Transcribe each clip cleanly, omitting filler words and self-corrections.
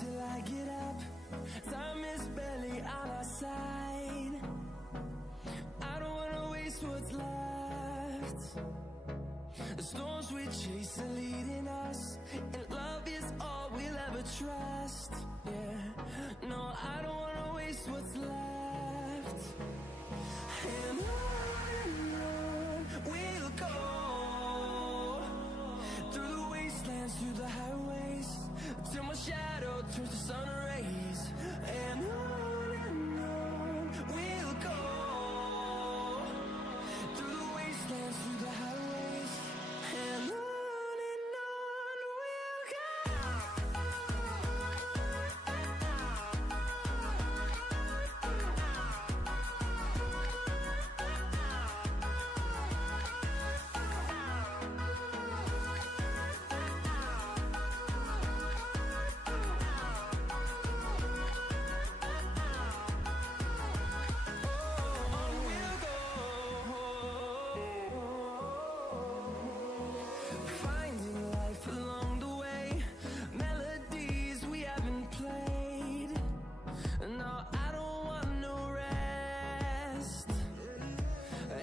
till I get up. Time is barely on our side. I don't wanna waste what's left. The storms we chase are leading us, and love is all we'll ever trust. Yeah, no, I don't wanna waste what's left. And on we'll go, through the wastelands, through the highways, till my shadow turns to sun rays. And on we'll go, through the wastelands, through the highways, and on we'll go. Finding life along the way, melodies we haven't played. No, I don't want no rest.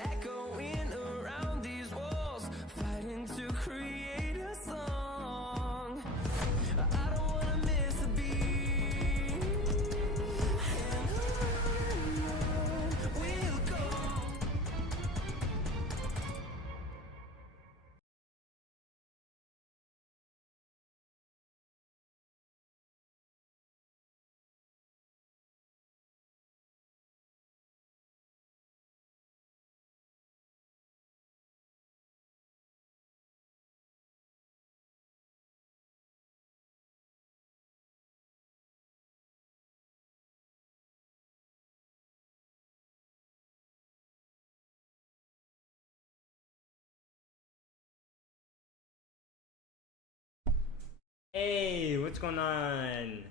Echoing around these walls, fighting to create a song. I don't wanna miss a beat. And on we'll go. Hey, what's going on?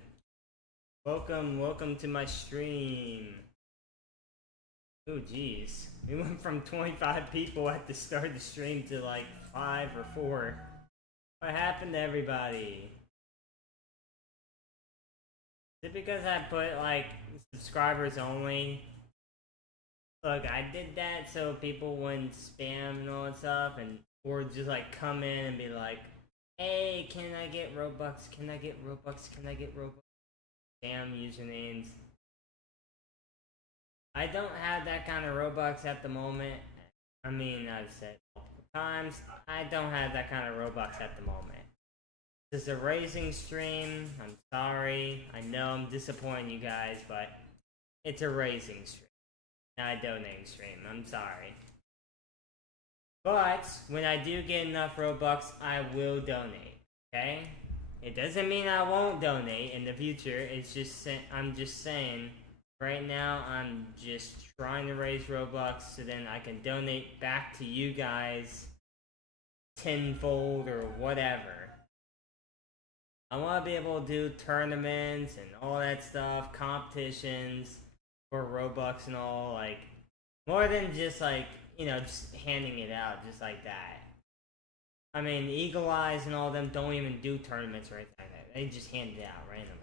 Welcome to my stream. Oh geez, we went from 25 people at the start of the stream to like 5 or 4. What happened to everybody? Is it because I put like subscribers only? Look, I did that so people wouldn't spam and all that stuff, and or just like come in and be like, hey, can I get Robux? Can I get Robux? Can I get Robux? Damn usernames. I don't have that kind of Robux at the moment. I mean, I've said multiple times, I don't have that kind of Robux at the moment. This is a raising stream. I'm sorry. I know I'm disappointing you guys, but it's a raising stream, not a donating stream. I'm sorry. But when I do get enough Robux, I will donate. Okay? It doesn't mean I won't donate in the future. It's just I'm just saying. Right now, I'm just trying to raise Robux so then I can donate back to you guys tenfold or whatever. I want to be able to do tournaments and all that stuff, competitions for Robux and all, like more than just like, you know, just handing it out just like that. I mean, Eagle Eyes and all of them don't even do tournaments or anything like that. They just hand it out randomly.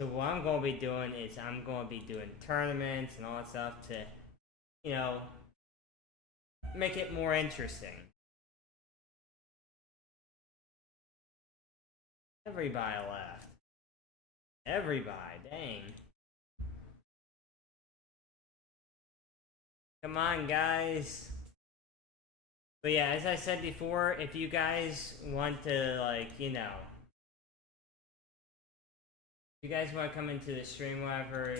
So what I'm going to be doing is I'm going to be doing tournaments and all that stuff to, you know, make it more interesting. Everybody left. Everybody, dang. Come on, guys. But yeah, as I said before, if you guys want to, like, you know, if you guys want to come into the stream, whatever,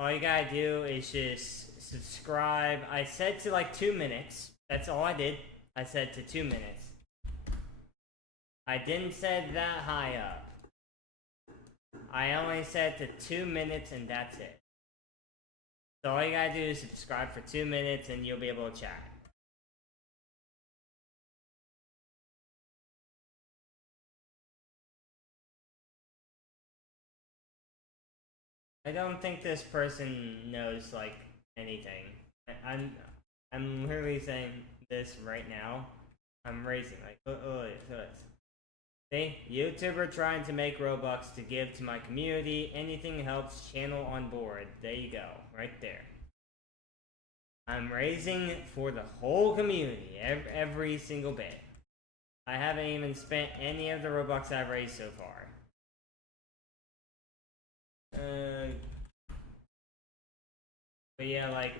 all you gotta do is just subscribe. I said to like 2 minutes. That's all I did. I said to 2 minutes. I didn't set that high up. I only said to 2 minutes and that's it. So all you gotta do is subscribe for 2 minutes and you'll be able to chat. I don't think this person knows like anything. I'm literally saying this right now. I'm raising like look at this. See? YouTuber trying to make Robux to give to my community. Anything helps, channel on board. There you go. Right there. I'm raising for the whole community. Every single bit. I haven't even spent any of the Robux I've raised so far. But yeah, like,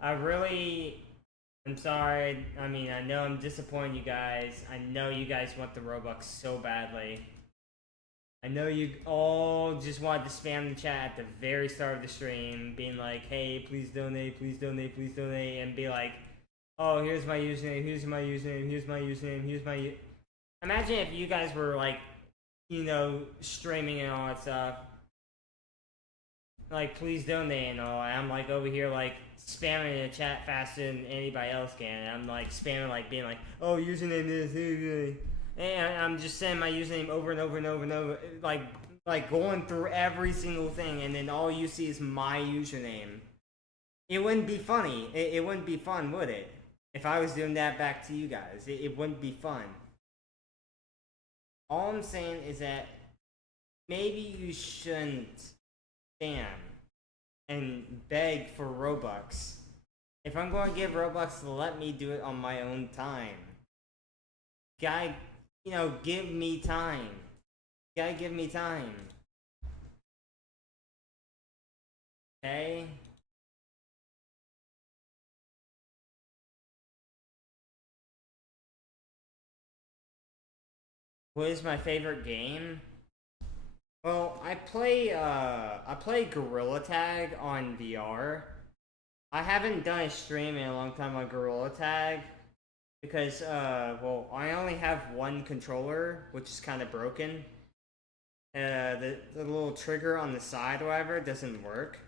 I'm sorry. I mean, I know I'm disappointing you guys. I know you guys want the Robux so badly. I know you all just wanted to spam the chat at the very start of the stream, being like, hey, please donate, please donate, please donate, and be like, oh, here's my username, here's my username, here's my username, here's my Imagine if you guys were, like, you know, streaming and all that stuff. Like, please donate and all. I'm, like, over here, like, spamming the chat faster than anybody else can. And I'm, like, spamming, like, being like, oh, username this, and I'm just saying my username over and over and over and over. Like going through every single thing, and then all you see is my username. It wouldn't be funny. It wouldn't be fun, would it? If I was doing that back to you guys, it wouldn't be fun. All I'm saying is that maybe you shouldn't spam and beg for Robux. If I'm going to give Robux, let me do it on my own time. Guy, you know, give me time. You gotta give me time. Okay? What is my favorite game? Well, I play Gorilla Tag on VR. I haven't done a stream in a long time on Gorilla Tag because well, I only have one controller, which is kind of broken. The little trigger on the side, or whatever, doesn't work.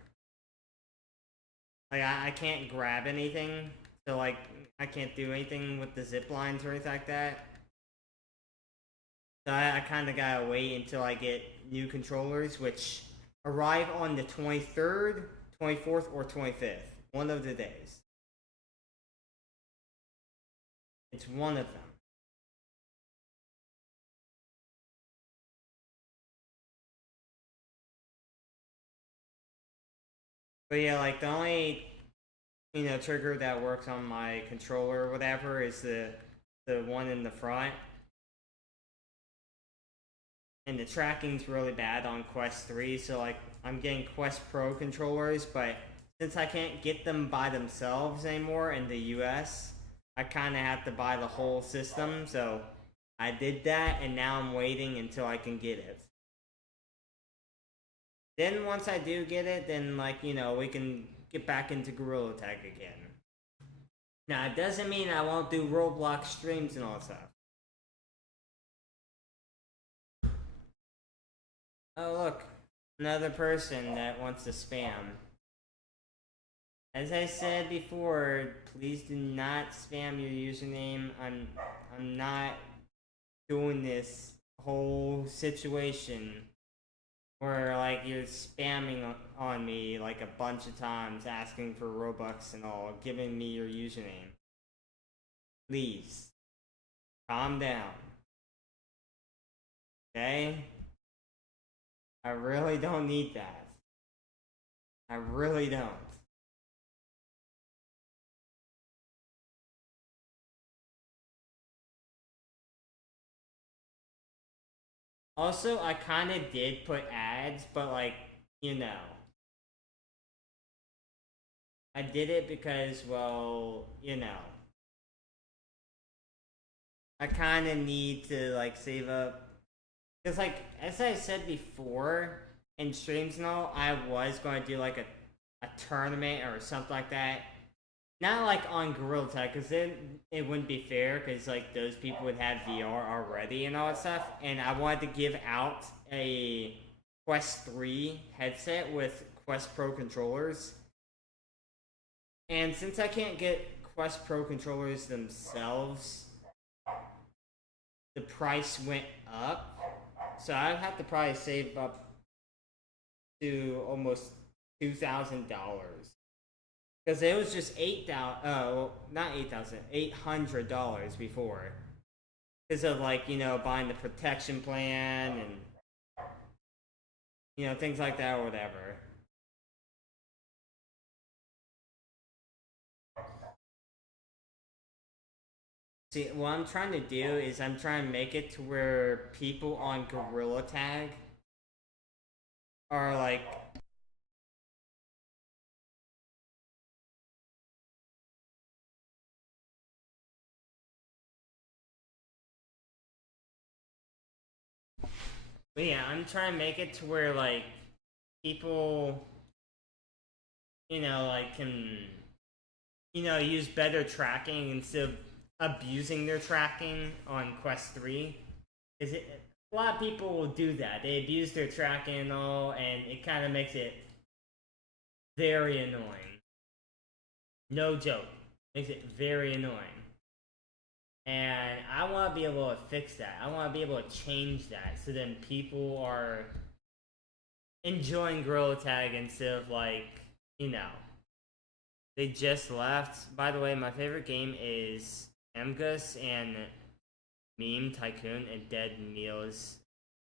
Like, I can't grab anything, so, like, I can't do anything with the zip lines or anything like that. So I kind of gotta wait until I get new controllers, which arrive on the 23rd, 24th, or 25th. One of the days. It's one of them. But yeah, like, the only, you know, trigger that works on my controller or whatever is the one in the front. And the tracking's really bad on Quest 3, so, like, I'm getting Quest Pro controllers, but since I can't get them by themselves anymore in the US, I kind of have to buy the whole system, so I did that, and now I'm waiting until I can get it. Then once I do get it, then, like, you know, we can get back into Gorilla Tag again. Now, it doesn't mean I won't do Roblox streams and all that stuff. Oh, look. Another person that wants to spam. As I said before, please do not spam your username. I'm not doing this whole situation where, like, you're spamming on me, like, a bunch of times, asking for Robux and all, giving me your username. Please. Calm down. Okay? I really don't need that. I really don't. Also, I kind of did put ads, but, like, you know. I did it because, well, you know. I kind of need to, like, save up. Because, like, as I said before, in streams and all, I was going to do, like, a tournament or something like that. Not, like, on Gorilla Tag, because then it wouldn't be fair, because, like, those people would have VR already and all that stuff. And I wanted to give out a Quest 3 headset with Quest Pro controllers. And since I can't get Quest Pro controllers themselves, the price went up. So I'd have to probably save up to almost $2,000. Because it was just $800 before. because of like buying the protection plan and things like that or whatever. See, what I'm trying to do is I'm trying to make it to where people on Gorilla Tag are like but yeah, I'm trying to make it to where like people like can use better tracking instead of abusing their tracking on Quest 3. Is it a lot of people will do that. They abuse their tracking and all, and it kind of makes it very annoying. No joke. Makes it very annoying. And I want to be able to fix that. I want to be able to change that so then people are enjoying Gorilla Tag instead of like, they just left. By the way, my favorite game is Amgus and Meme Tycoon and Dead Meals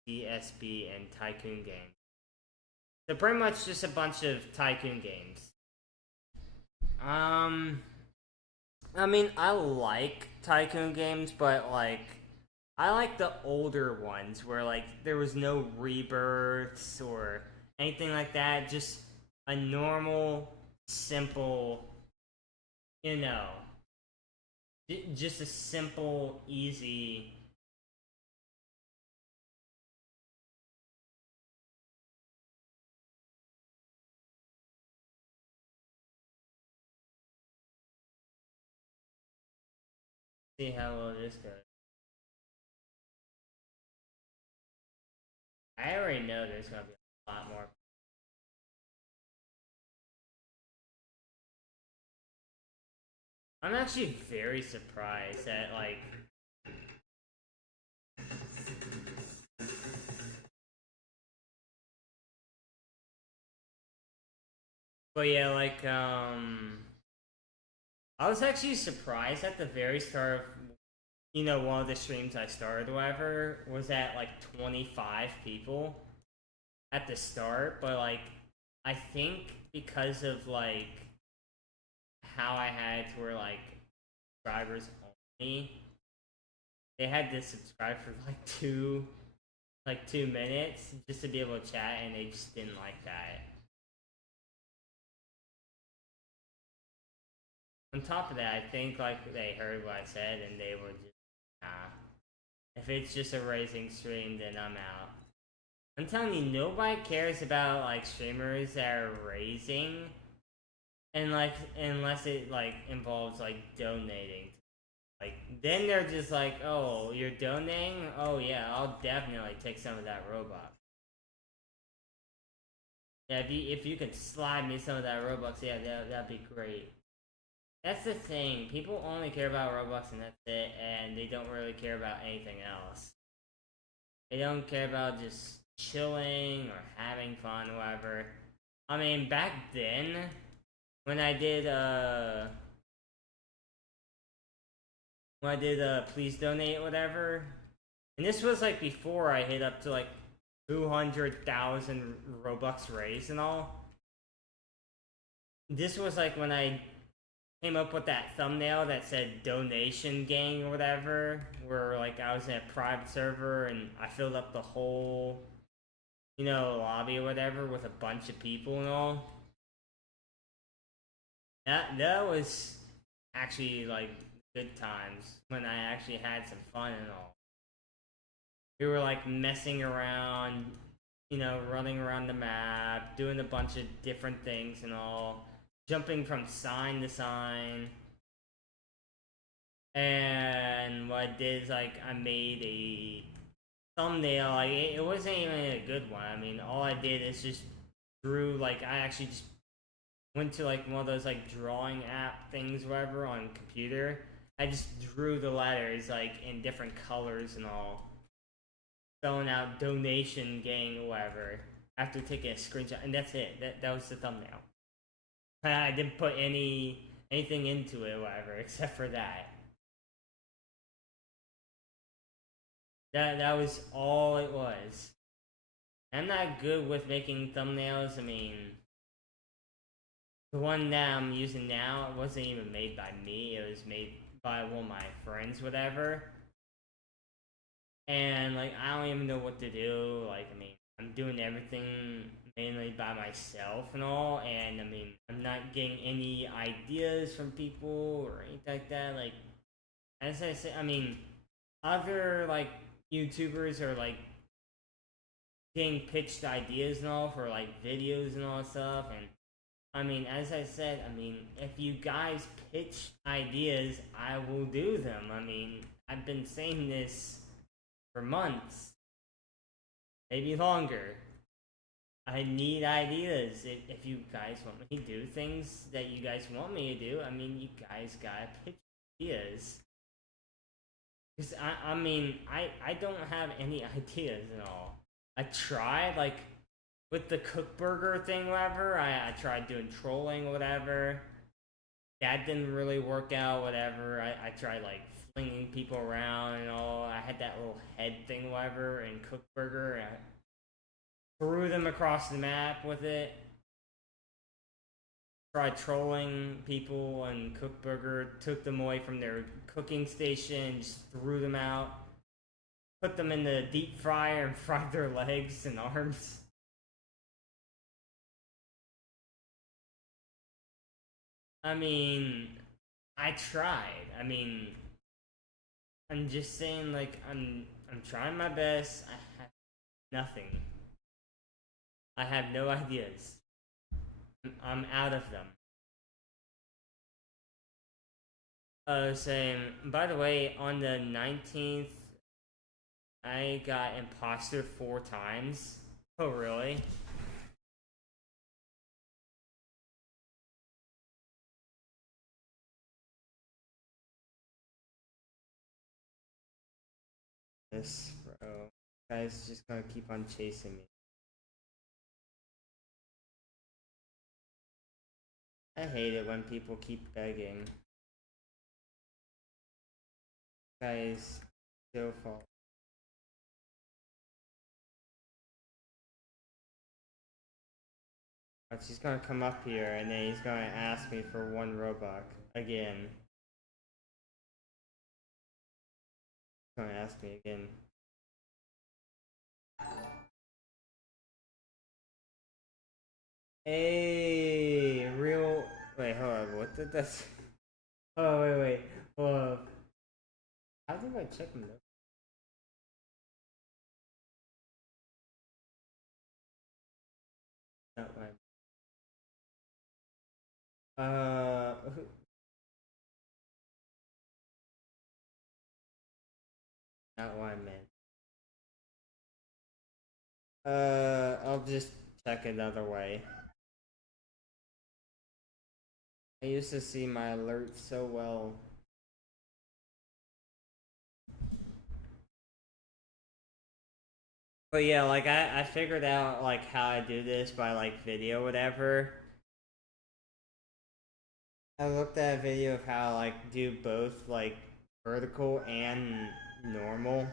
DSB and Tycoon games. So pretty much just a bunch of Tycoon games. I mean, I like Tycoon games, but like I like the older ones where like there was no rebirths or anything like that, just a normal, simple, just a simple, easy see how well this goes. I already know there's gonna be a lot more. I'm actually very surprised that like but yeah, like I was actually surprised at the very start of one of the streams I started or whatever was at like 25 people at the start, but like I think because of like how I had it to where like subscribers only, they had to subscribe for like 2 minutes just to be able to chat, and they just didn't like that. On top of that, I think like they heard what I said and they were just nah. If it's just a raising stream, then I'm out. I'm telling you, nobody cares about like streamers that are raising, and like unless it like involves like donating. Like then they're just like, oh, you're donating? Oh yeah, I'll definitely take some of that Robux. Yeah, if you could slide me some of that Robux, yeah, that'd be great. That's the thing. People only care about Robux and that's it, and they don't really care about anything else. They don't care about just chilling or having fun or whatever. I mean, back then, when I did please donate whatever, and this was like before I hit up to like 200,000 Robux raised and all. This was like when I came up with that thumbnail that said donation gang or whatever, where like I was in a private server and I filled up the whole lobby or whatever with a bunch of people and all. That was actually like good times when I actually had some fun and all. We were like messing around, running around the map, doing a bunch of different things and all. Jumping from sign to sign, and what I did is like I made a thumbnail. Like it wasn't even a good one. I mean, all I did is just drew. Like I actually just went to like one of those like drawing app things, whatever, on computer. I just drew the letters like in different colors and all, spelling out donation gang or whatever. After taking a screenshot, and that's it. That was the thumbnail. I didn't put anything into it or whatever, except for that. That was all it was. I'm not good with making thumbnails. I mean, the one that I'm using now, it wasn't even made by me. It was made by one of my friends, whatever. And like, I don't even know what to do. Like, I mean, I'm doing everything mainly by myself and all. And I mean, I'm not getting any ideas from people or anything like that. Like, as I said, I mean, other like YouTubers are like getting pitched ideas and all for like videos and all that stuff. And I mean, as I said, I mean, if you guys pitch ideas, I will do them. I mean, I've been saying this for months, maybe longer. I need ideas. If you guys want me to do things that you guys want me to do, I mean, you guys gotta pitch ideas. Because I mean, I don't have any ideas at all. I tried, like, with the cook burger thing, whatever. I tried doing trolling, whatever. That didn't really work out, whatever. I tried, like, flinging people around and all. I had that little head thing, whatever, in cook burger. And I threw them across the map with it. Tried trolling people and cook burger, took them away from their cooking station, just threw them out. Put them in the deep fryer and fried their legs and arms. I mean, I tried. I mean, I'm just saying, like, I'm trying my best. I have nothing. I have no ideas. I'm out of them. Saying, by the way, on the 19th, I got imposter 4 times. Oh, really? This, bro. Guy's just gonna keep on chasing me. I hate it when people keep begging. Guys, still fall. But she's gonna come up here and then he's gonna ask me for 1 Robux again. He's gonna ask me again. Hey, real. Wait, hold on. What did that? Oh, wait. Hold up. How did I check my notes? Not my. Uh. Not what I meant. I'll just check another way. I used to see my alerts so well. But yeah, like I figured out like how I do this by like video, whatever. I looked at a video of how like do both like vertical and normal.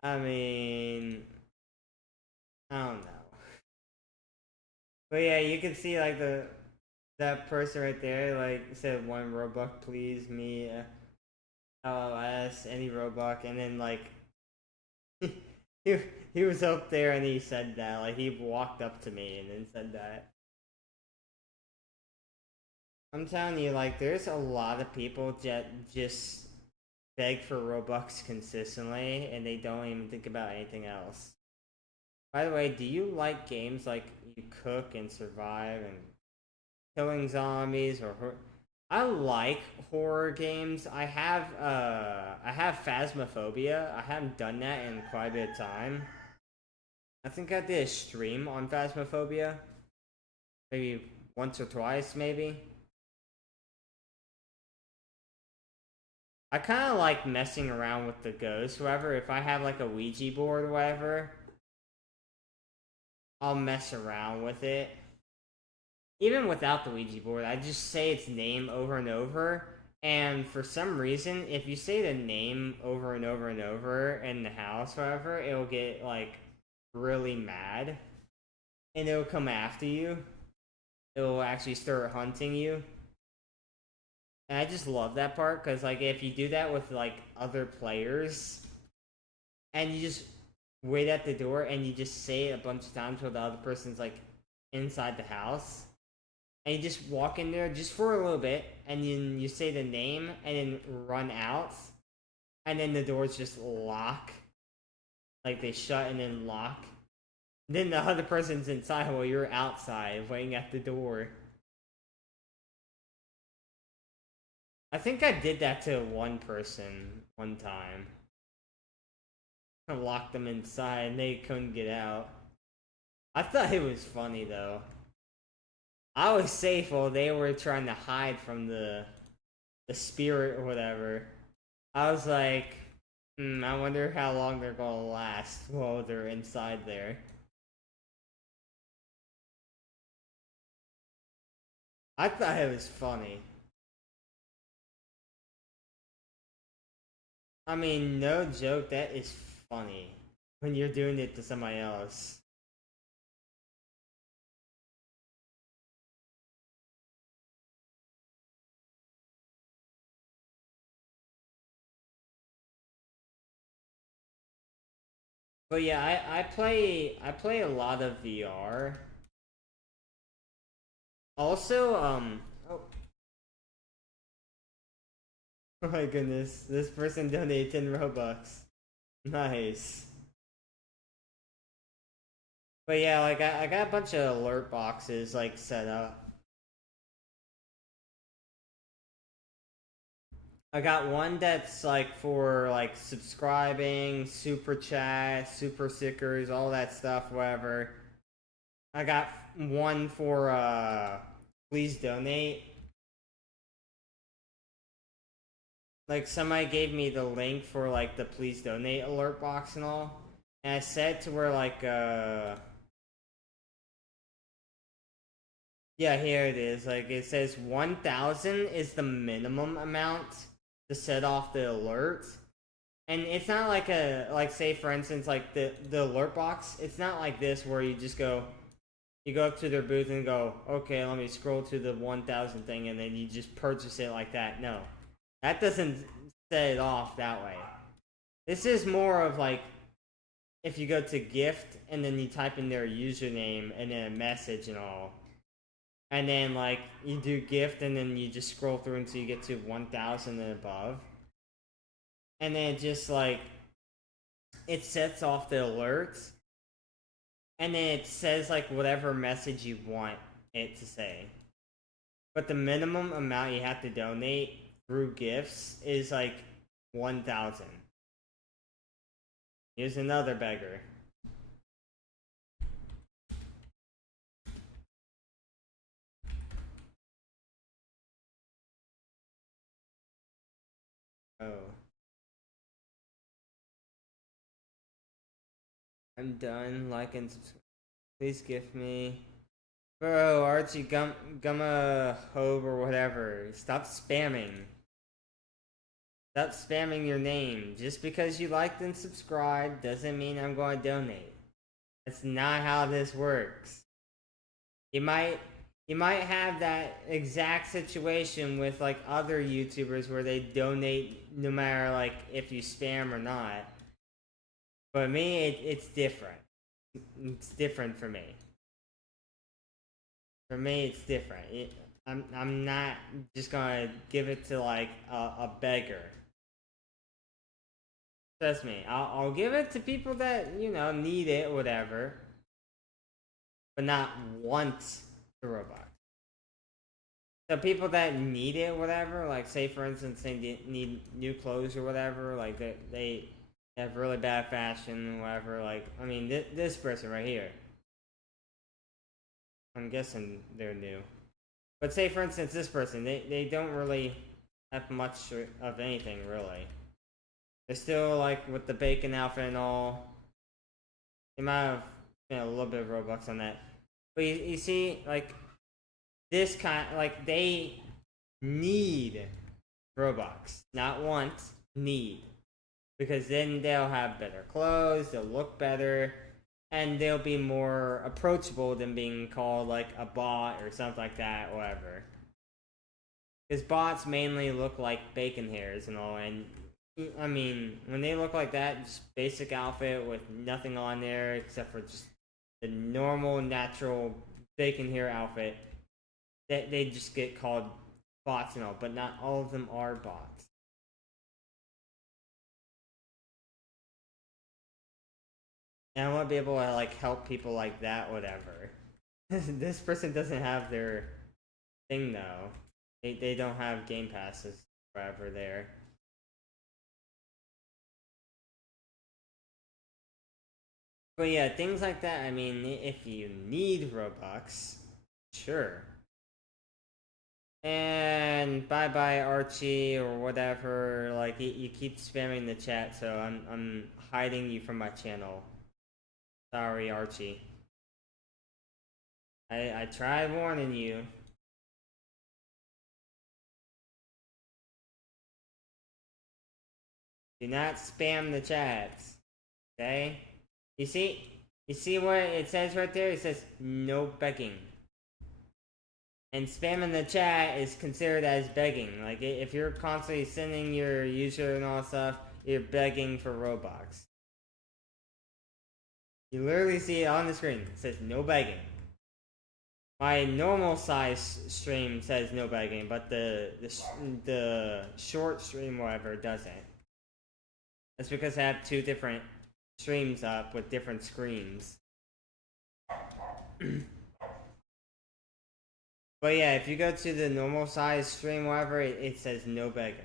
I mean, I don't know. But yeah, you can see like that person right there like said 1 Robux please me LLS any Robux, and then like he he was up there and he said that, like he walked up to me and then said that. I'm telling you, like there's a lot of people that just beg for Robux consistently and they don't even think about anything else. By the way, do you like games like you cook and survive and killing zombies or I like horror games. I have Phasmophobia. I haven't done that in quite a bit of time. I think I did a stream on Phasmophobia. Maybe once or twice, maybe. I kind of like messing around with the ghosts, whoever. If I have like a Ouija board or whatever, I'll mess around with it. Even without the Ouija board, I just say its name over and over. And for some reason, if you say the name over and over and over in the house, however, it'll get like really mad. And it'll come after you. It'll actually start hunting you. And I just love that part, because like if you do that with like other players, and you just wait at the door and you just say it a bunch of times while the other person's like inside the house, and you just walk in there just for a little bit, and then you say the name and then run out, and then the doors just lock, like they shut and then lock. Then the other person's inside while you're outside waiting at the door. I think I did that to one person one time. I locked them inside and they couldn't get out. I thought it was funny though. I was safe while they were trying to hide from the spirit or whatever. I was like, I wonder how long they're gonna last while they're inside there. I thought it was funny. I mean, no joke, that is funny when you're doing it to somebody else. But yeah, I play a lot of VR. Also, oh. Oh my goodness, this person donated 10 Robux. Nice. But yeah, like I got a bunch of alert boxes like set up. I got one that's like for like subscribing, super chat, super stickers, all that stuff, whatever. I got one for please donate. Like somebody gave me the link for like the please donate alert box and all. And I set to where like yeah, here it is. Like it says 1,000 is the minimum amount to set off the alert. And it's not like like say for instance like the alert box, it's not like this where you just go up to their booth and go, okay, let me scroll to the 1,000 thing, and then you just purchase it like that. No. That doesn't set it off that way. This is more of like if you go to gift and then you type in their username and then a message and all. And then like you do gift and then you just scroll through until you get to 1,000 and above. And then it just like it sets off the alerts. And then it says like whatever message you want it to say. But the minimum amount you have to donate through gifts is like 1,000. Here's another beggar. Oh. I'm done. Like and subscribe. Please gift me. Bro, Archie Gumma Hobe or whatever. Stop spamming. Stop spamming your name. Just because you liked and subscribed doesn't mean I'm going to donate. That's not how this works. You might have that exact situation with like other YouTubers where they donate no matter like if you spam or not. But me, it's different. It's different for me. For me, it's different. I'm not just gonna give it to like a beggar. Trust me, I'll give it to people that need it, whatever, but not want the Robux. So people that need it, whatever, like say for instance they need new clothes or whatever, like they have really bad fashion, whatever. Like I mean, this person right here. I'm guessing they're new. But say for instance this person, they don't really have much of anything really. They're still like with the bacon outfit and all. They might have spend a little bit of Robux on that. But you see, like, this kind, like, they need Robux. Not want, need. Because then they'll have better clothes, they'll look better, and they'll be more approachable than being called, like, a bot or something like that, whatever. Because bots mainly look like bacon hairs and all, and I mean, when they look like that, just basic outfit with nothing on there except for just the normal, natural bacon hair outfit, they just get called bots and all, but not all of them are bots. And I want to be able to, like, help people like that, whatever. This person doesn't have their thing, though. They don't have game passes forever there. But yeah, things like that, I mean, if you need Robux, sure. And bye-bye Archie or whatever, like, you keep spamming the chat, so I'm hiding you from my channel. Sorry, Archie. I tried warning you. Do not spam the chats. Okay? You see what it says right there? It says no begging. And spamming the chat is considered as begging. Like, if you're constantly sending your user and all stuff, you're begging for Robux. You literally see it on the screen. It says no begging. My normal size stream says no begging, but the short stream, whatever, doesn't. That's because I have two different streams up with different screens. But yeah, if you go to the normal size stream, whatever, it says no begging.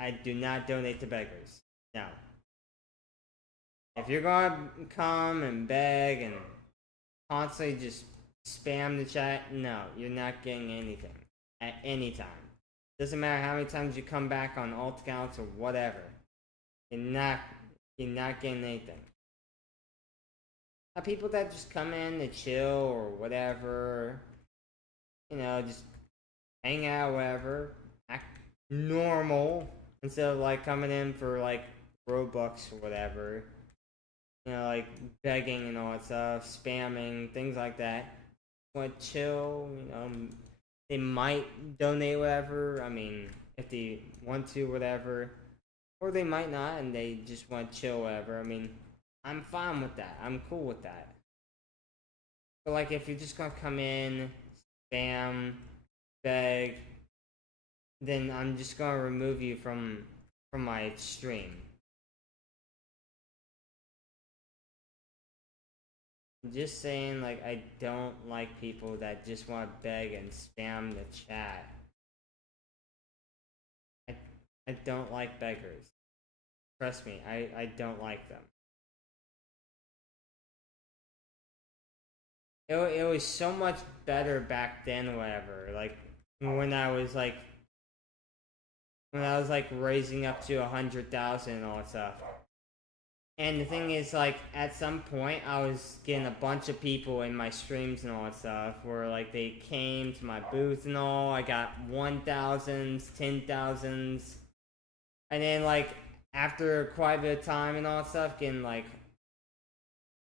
I do not donate to beggars. No. If you're gonna come and beg and constantly just spam the chat, no, you're not getting anything at any time. Doesn't matter how many times you come back on alt accounts or whatever. You're not getting anything. People that just come in to chill or whatever, you know, just hang out, whatever, act normal instead of like coming in for like Robux or whatever. You know, like begging and all that stuff, spamming, things like that. Want to chill, you know, they might donate whatever, I mean, if they want to, whatever. Or they might not, and they just want to chill, whatever. I mean, I'm fine with that. I'm cool with that. But, like, if you're just gonna come in, spam, beg, then I'm just gonna remove you from my stream. I'm just saying, like, I don't like people that just want to beg and spam the chat. I don't like beggars. Trust me, I don't like them. It was so much better back then, whatever. Like, when I was like raising up to 100,000 and all that stuff. And the thing is, like, at some point, I was getting a bunch of people in my streams and all that stuff, where, like, they came to my booth and all. I got 1,000s, 10,000s. And then, like, after quite a bit of time and all that stuff, getting, like,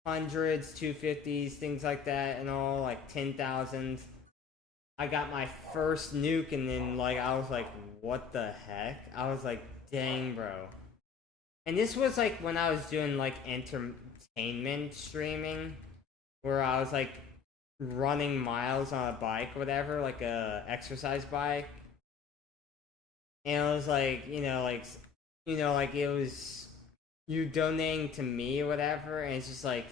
100s, 250s, things like that, and all, like, 10,000s. I got my first nuke, and then, like, I was like, what the heck? I was like, dang, bro. And this was, like, when I was doing, like, entertainment streaming, where I was, like, running miles on a bike or whatever, like a exercise bike. And it was, like, like, it was you donating to me or whatever, and it's just, like,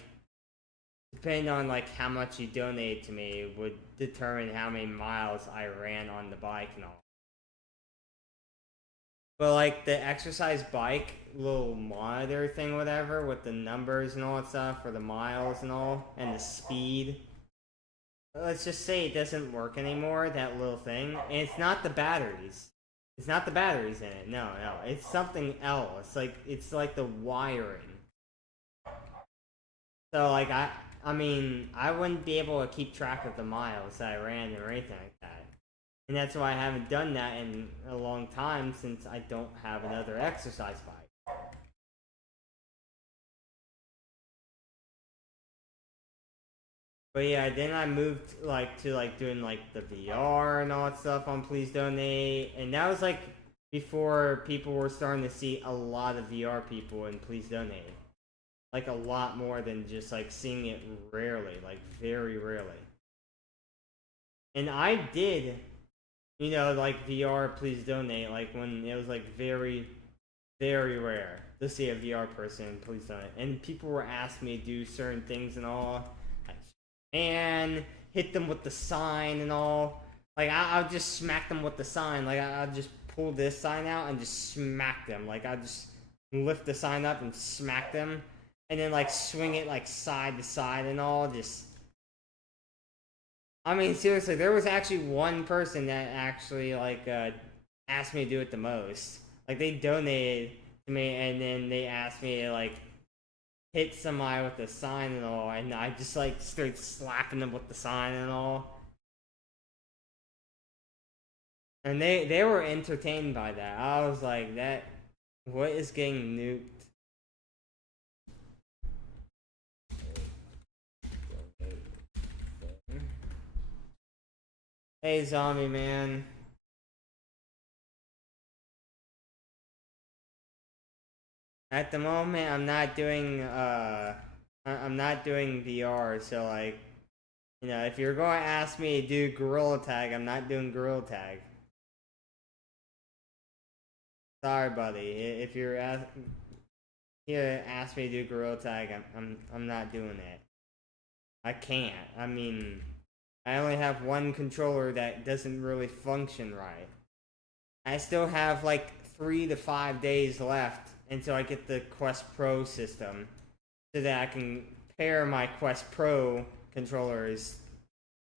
depending on, like, how much you donate to me would determine how many miles I ran on the bike and all. But, like, the exercise bike little monitor thing, whatever, with the numbers and all that stuff, for the miles and all, and the speed. Let's just say it doesn't work anymore, that little thing. And it's not the batteries. It's not the batteries in it, no. It's something else. It's like the wiring. So like I mean I wouldn't be able to keep track of the miles that I ran or anything like that. And that's why I haven't done that in a long time, since I don't have another exercise bike. But yeah, then I moved like to like doing like the VR and all that stuff on Please Donate, and that was like before people were starting to see a lot of VR people in Please Donate. Like a lot more than just like seeing it rarely, like very rarely. And I did, you know, like VR Please Donate, like when it was like very, very rare to see a VR person Please Donate. And people were asking me to do certain things and all. And hit them with the sign and all. Like I'll just smack them with the sign. Like I'll just pull this sign out and just smack them. Like I'll just lift the sign up and smack them. And then like swing it like side to side and all. Just, I mean, seriously, there was actually one person that actually like asked me to do it the most. Like they donated to me, and then they asked me to like hit somebody with the sign and all, and I just like started slapping them with the sign and all. And they were entertained by that. I was like, that, what is getting nuked? Hey zombie man. At the moment I'm not doing VR, so like, you know, if you're going to ask me to do Gorilla Tag, I'm not doing Gorilla Tag. Sorry, buddy. If you're here to ask me to do Gorilla Tag, I'm not doing it. I can't. I mean, I only have one controller that doesn't really function right. I still have like 3 to 5 days left until I get the Quest Pro system, so that I can pair my Quest Pro controllers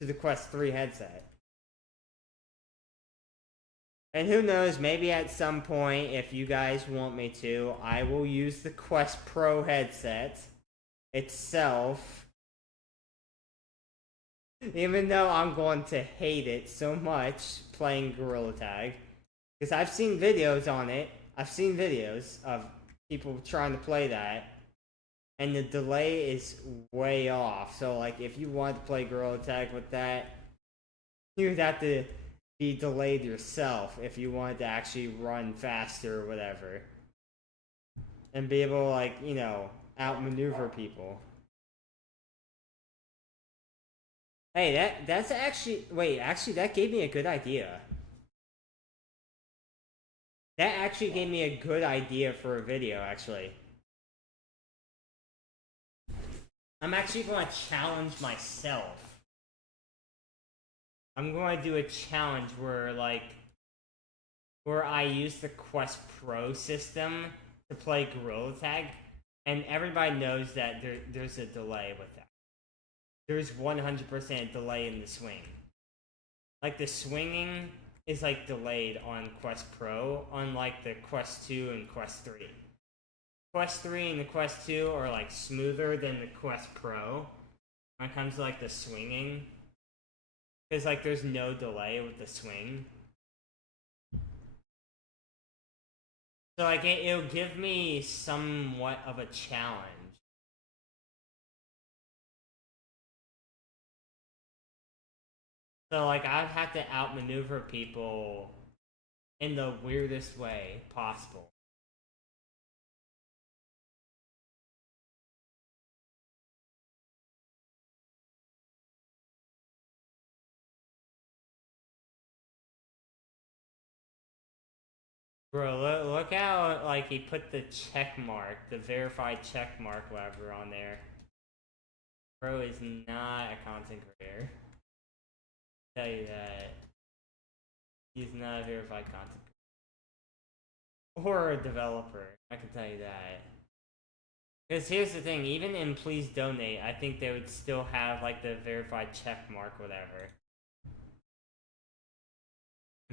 to the Quest 3 headset. And who knows, maybe at some point, if you guys want me to, I will use the Quest Pro headset itself. Even though I'm going to hate it so much playing Gorilla Tag. Because I've seen videos on it. I've seen videos of people trying to play that. And the delay is way off. So, like, if you want to play Gorilla Tag with that, you'd have to be delayed yourself if you wanted to actually run faster or whatever. And be able to, like, you know, outmaneuver people. Hey, that's actually... Wait, actually, that gave me a good idea. That actually gave me a good idea for a video, actually. I'm actually going to challenge myself. I'm going to do a challenge where, like, where I use the Quest Pro system to play Gorilla Tag, and everybody knows that there's a delay with that. There's 100% delay in the swing. Like, the swinging is, like, delayed on Quest Pro, unlike the Quest 2 and Quest 3. Quest 3 and the Quest 2 are, like, smoother than the Quest Pro when it comes to, like, the swinging. Because, like, there's no delay with the swing. So, like, it'll give me somewhat of a challenge. So, like, I'd have to outmaneuver people in the weirdest way possible. Bro, look how, like, he put the check mark, the verified check mark, whatever, on there. Bro is not a content creator. I'll tell you that. He's not a verified content creator. Or a developer, I can tell you that. Because here's the thing, even in Please Donate, I think they would still have, like, the verified check mark, whatever.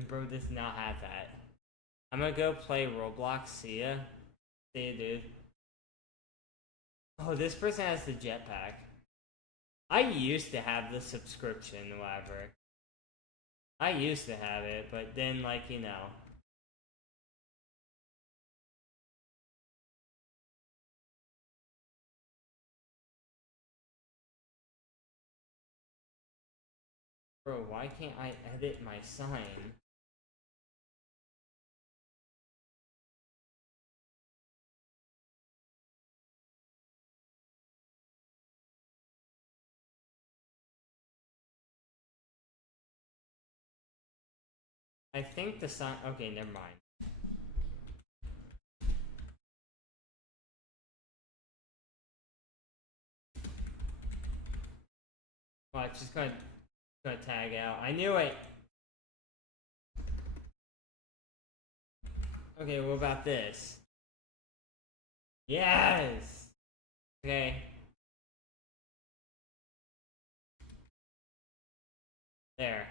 Bro does not have that. I'm gonna go play Roblox. See ya. See ya, dude. Oh, this person has the jetpack. I used to have the subscription, whatever. I used to have it, but then, like, you know. Bro, why can't I edit my sign? I think the sign. Okay, never mind. Well, it's just gonna tag out. I knew it! Okay, what about this? Yes! Okay. There.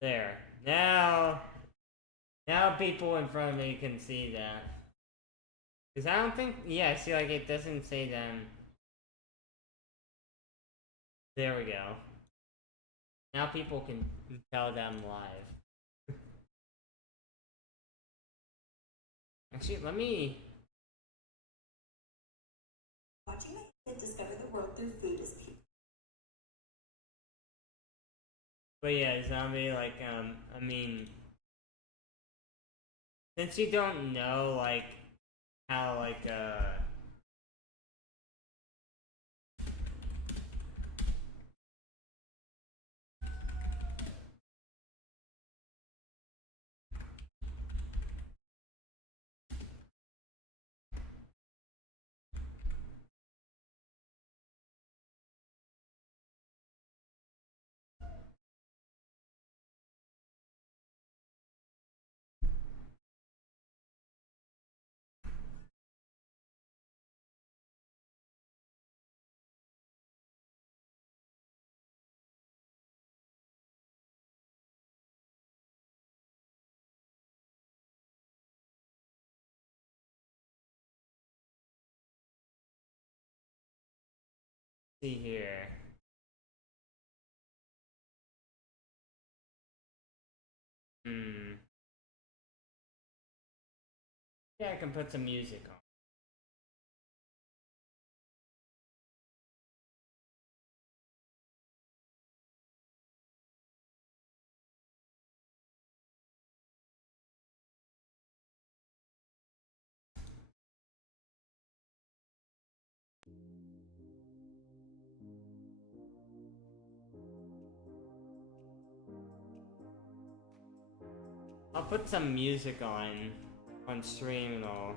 There. Now people in front of me can see that. Because I don't think... Yeah, see, like, it doesn't say them. There we go. Now people can tell them live. Actually, let me... Watching my kid discover the world through food is peak. But yeah, zombie, like, I mean... Since you don't know, like, how, like, see here. Yeah, I can put some music on. I'll put some music on stream and all.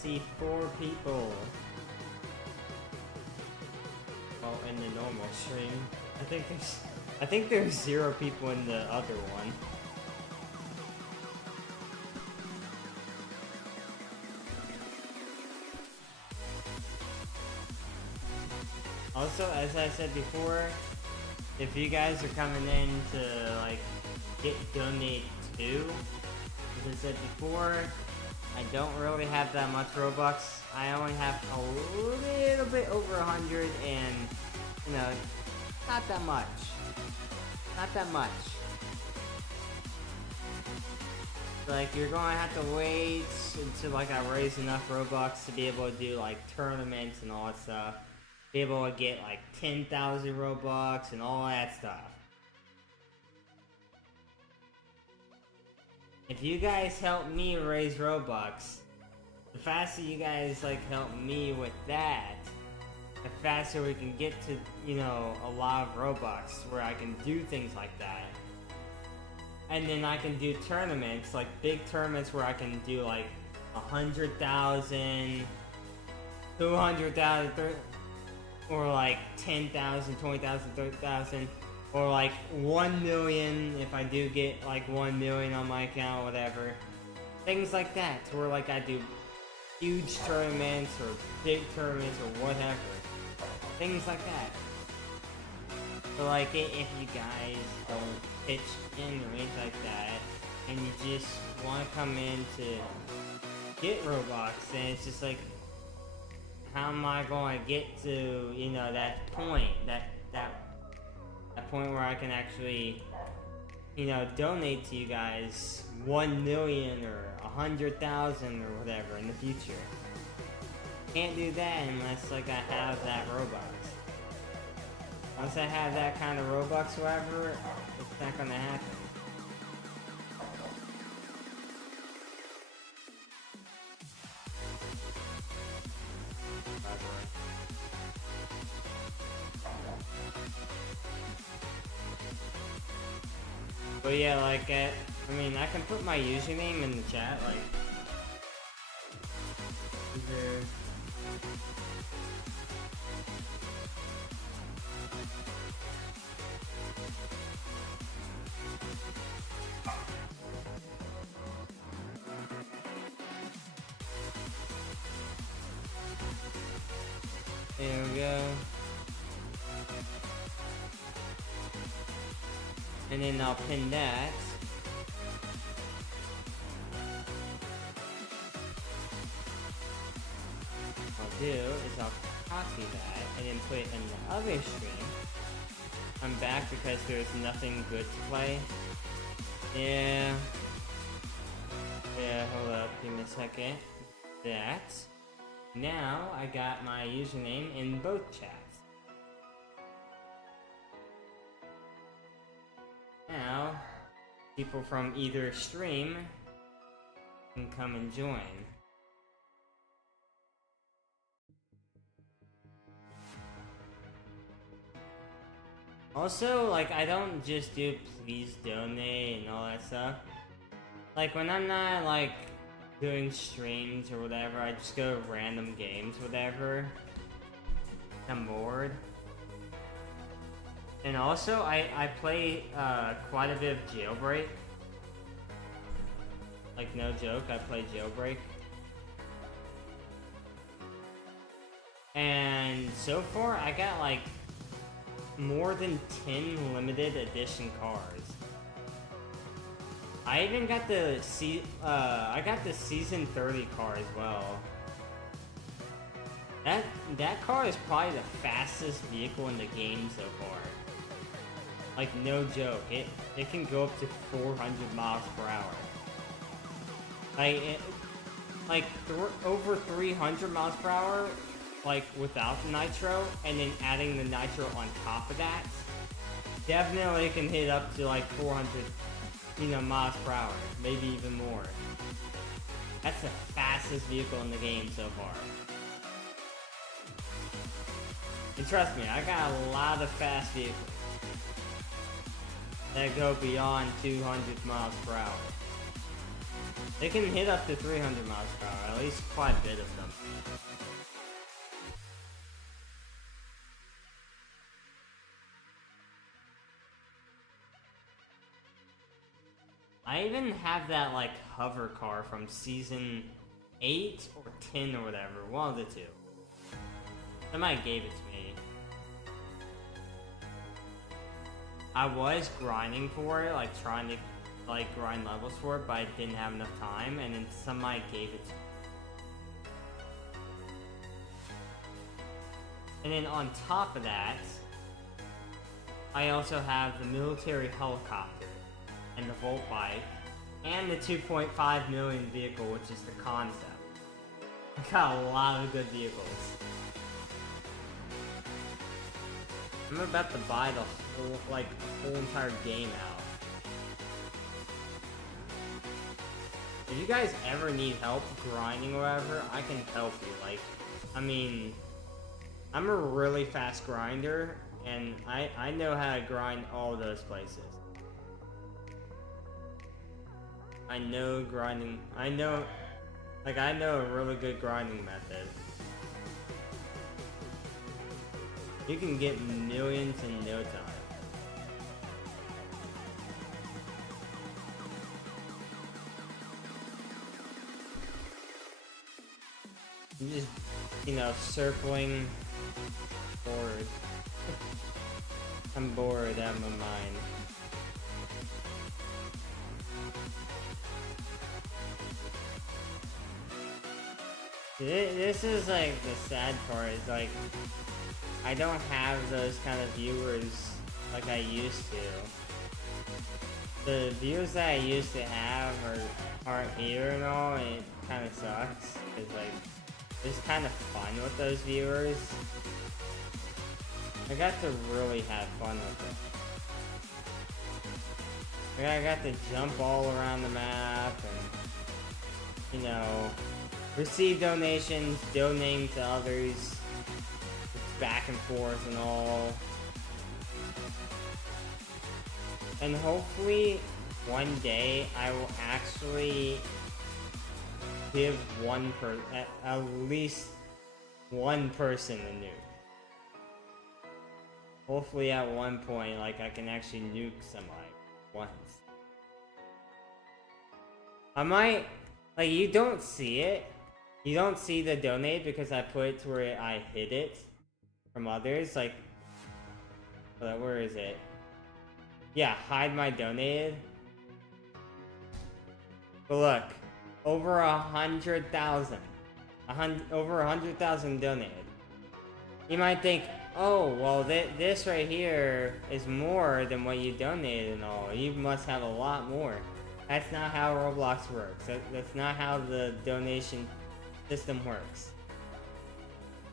see 4 people. Oh, in the normal stream. I think there's 0 people in the other one. Also, as I said before, if you guys are coming in to like get donate to, as I said before, I don't really have that much Robux. I only have a little bit over 100, and you know, not that much. Not that much. Like, you're gonna have to wait until like I raise enough Robux to be able to do like tournaments and all that stuff. Be able to get like 10,000 Robux and all that stuff. If you guys help me raise Robux, the faster you guys like help me with that, the faster we can get to, you know, a lot of Robux where I can do things like that. And then I can do tournaments, like big tournaments where I can do like 100,000, 200,000, or like 10,000, 20,000, 30,000, or like 1 million if I do get like 1 million on my account, whatever. Things like that, where like I do huge tournaments or big tournaments or whatever. Things like that. So like if you guys don't pitch in or anything like that, and you just want to come in to get Robux, then it's just like, how am I going to get to, you know, that point, that point where I can actually, you know, donate to you guys 1 million or 100,000 or whatever in the future? Can't do that unless like I have that Robux. Once I have that kind of Robux, whatever, it's not gonna happen. But yeah, like, I mean, I can put my username in the chat, like, either... There we go. And then I'll pin that. What I'll do is I'll copy that and then put it in the other stream. I'm back because there's nothing good to play. Yeah, hold up, give me a second. That. Now I got my username in both chats. Now, people from either stream can come and join. Also, like, I don't just do please donate and all that stuff. Like, when I'm not, like, doing streams or whatever, I just go to random games, whatever. I'm bored. And also, I play quite a bit of Jailbreak. Like, no joke, I play Jailbreak. And so far, I got like more than 10 limited edition cars. I even got the I got the season 30 car as well. That car is probably the fastest vehicle in the game so far. Like, no joke, it can go up to 400 miles per hour. Like, over 300 miles per hour, like, without the nitro, and then adding the nitro on top of that, definitely can hit up to like 400, you know, miles per hour, maybe even more. That's the fastest vehicle in the game so far. And trust me, I got a lot of fast vehicles that go beyond 200 miles per hour. They can hit up to 300 miles per hour, at least quite a bit of them. I even have that, like, hover car from season 8 or 10 or whatever, one of the two. Somebody gave it to me. I was grinding for it, like, trying to, like, grind levels for it, but I didn't have enough time, and then somebody gave it to me. And then on top of that, I also have the military helicopter, and the Volt bike, and the 2.5 million vehicle, which is the concept. I got a lot of good vehicles. I'm about to buy the whole entire game out. If you guys ever need help grinding or whatever, I can help you. Like, I mean, I'm a really fast grinder, and I know how to grind all those places. I know grinding, I know a really good grinding method. You can get millions in no time. I'm just, you know, circling bored. I'm bored out of my mind. This is like the sad part, is like I don't have those kind of viewers like I used to. The viewers that I used to have aren't here and all, and it kind of sucks because like it's kind of fun with those viewers. I got to really have fun with it. Like, I got to jump all around the map and, you know, receive donations, donating to others, it's back and forth and all. And hopefully one day I will actually give at least one person a nuke. Hopefully at one point, like, I can actually nuke somebody once. I might, like, you don't see it. You don't see the donate because I put it to where I hid it from others. Like, where is it? Yeah, hide my donated. But look, over 100,000. Over 100,000 donated. You might think, oh, well, this right here is more than what you donated and all. You must have a lot more. That's not how Roblox works. That's not how the donation system works.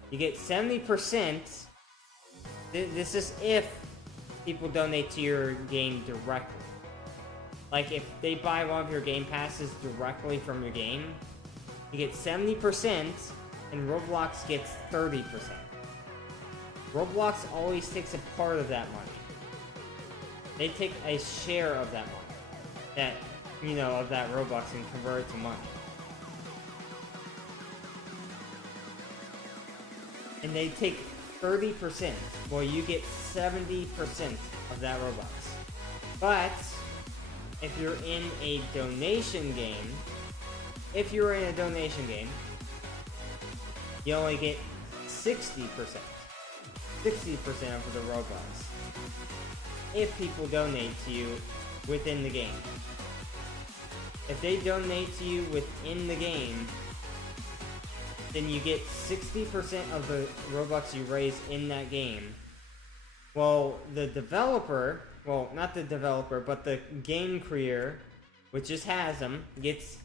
You get 70%. This is if people donate to your game directly. Like, if they buy one of your game passes directly from your game, you get 70%, and Roblox gets 30%. Roblox always takes a part of that money. They take a share of that money. That, you know, of that Robux and convert it to money. And they take 30%, while you get 70% of that Robux. But if you're in a donation game, you only get 60%. 60% of the Robux. If people donate to you within the game. If they donate to you within the game, then you get 60% of the Robux you raise in that game. Well, the developer, well, not the developer, but the game creator, which just has them, gets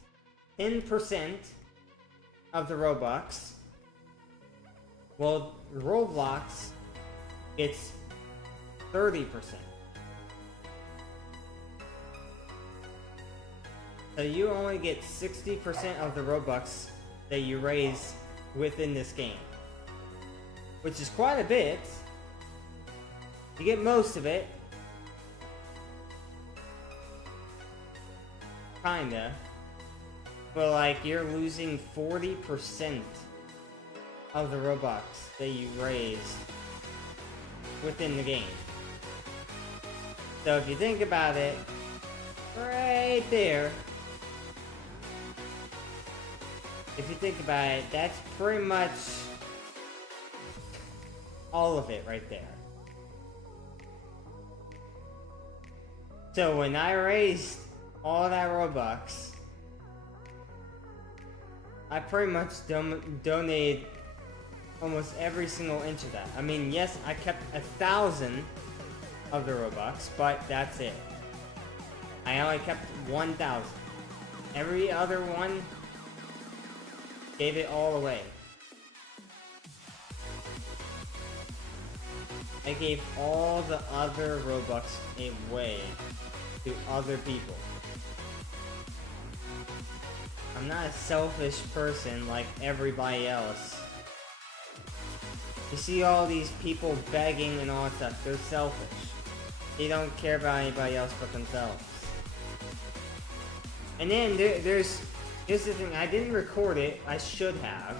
10% of the Robux. Well, Roblox gets 30%. So you only get 60% of the Robux that you raise within this game. Which is quite a bit. You get most of it. Kinda. but like you're losing 40% of the Robux that you raised within the game. So if you think about it, right there, if you think about it, that's pretty much all of it right there. So when I raised all that Robux, I pretty much donated almost every single inch of that. I mean, yes, I kept 1,000 of the Robux, but that's it. I only kept 1,000. Every other one, gave it all away. I gave all the other Robux away to other people. I'm not a selfish person like everybody else. You see all these people begging and all that stuff, they're selfish. They don't care about anybody else but themselves. And then here's the thing, I didn't record it, I should have.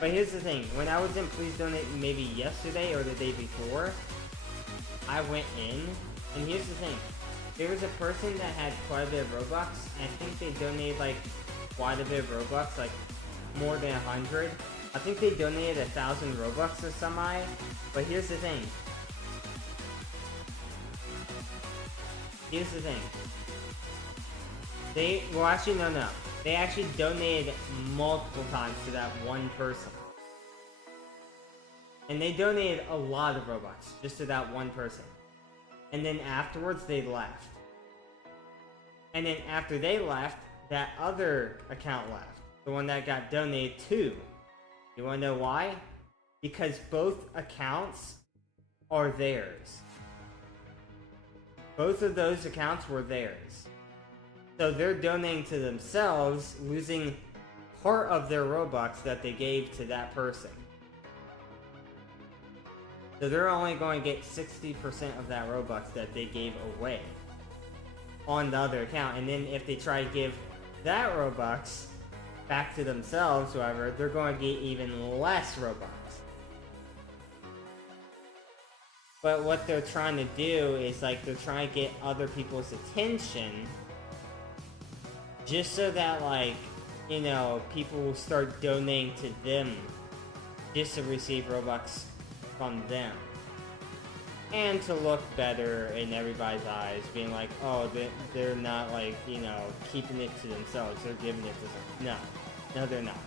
But here's the thing, when I was in Please Donate maybe yesterday or the day before, I went in, and here's the thing. There was a person that had quite a bit of Robux, and I think they donated like quite a bit of Robux, like more than 100. I think they donated 1,000 Robux or something, but here's the thing. Here's the thing. Well actually no. They actually donated multiple times to that one person. And they donated a lot of Robux just to that one person. And then afterwards they left. And then after they left, that other account left. The one that got donated to. You wanna know why? Because both accounts are theirs. Both of those accounts were theirs. So they're donating to themselves, losing part of their Robux that they gave to that person. So they're only going to get 60% of that Robux that they gave away on the other account. And then if they try to give that Robux back to themselves, however, they're going to get even less Robux. But what they're trying to do is like they're trying to get other people's attention just so that like, you know, people will start donating to them just to receive Robux from them. And to look better in everybody's eyes, being like, oh, they're not like, you know, keeping it to themselves, they're giving it to them. No, they're not.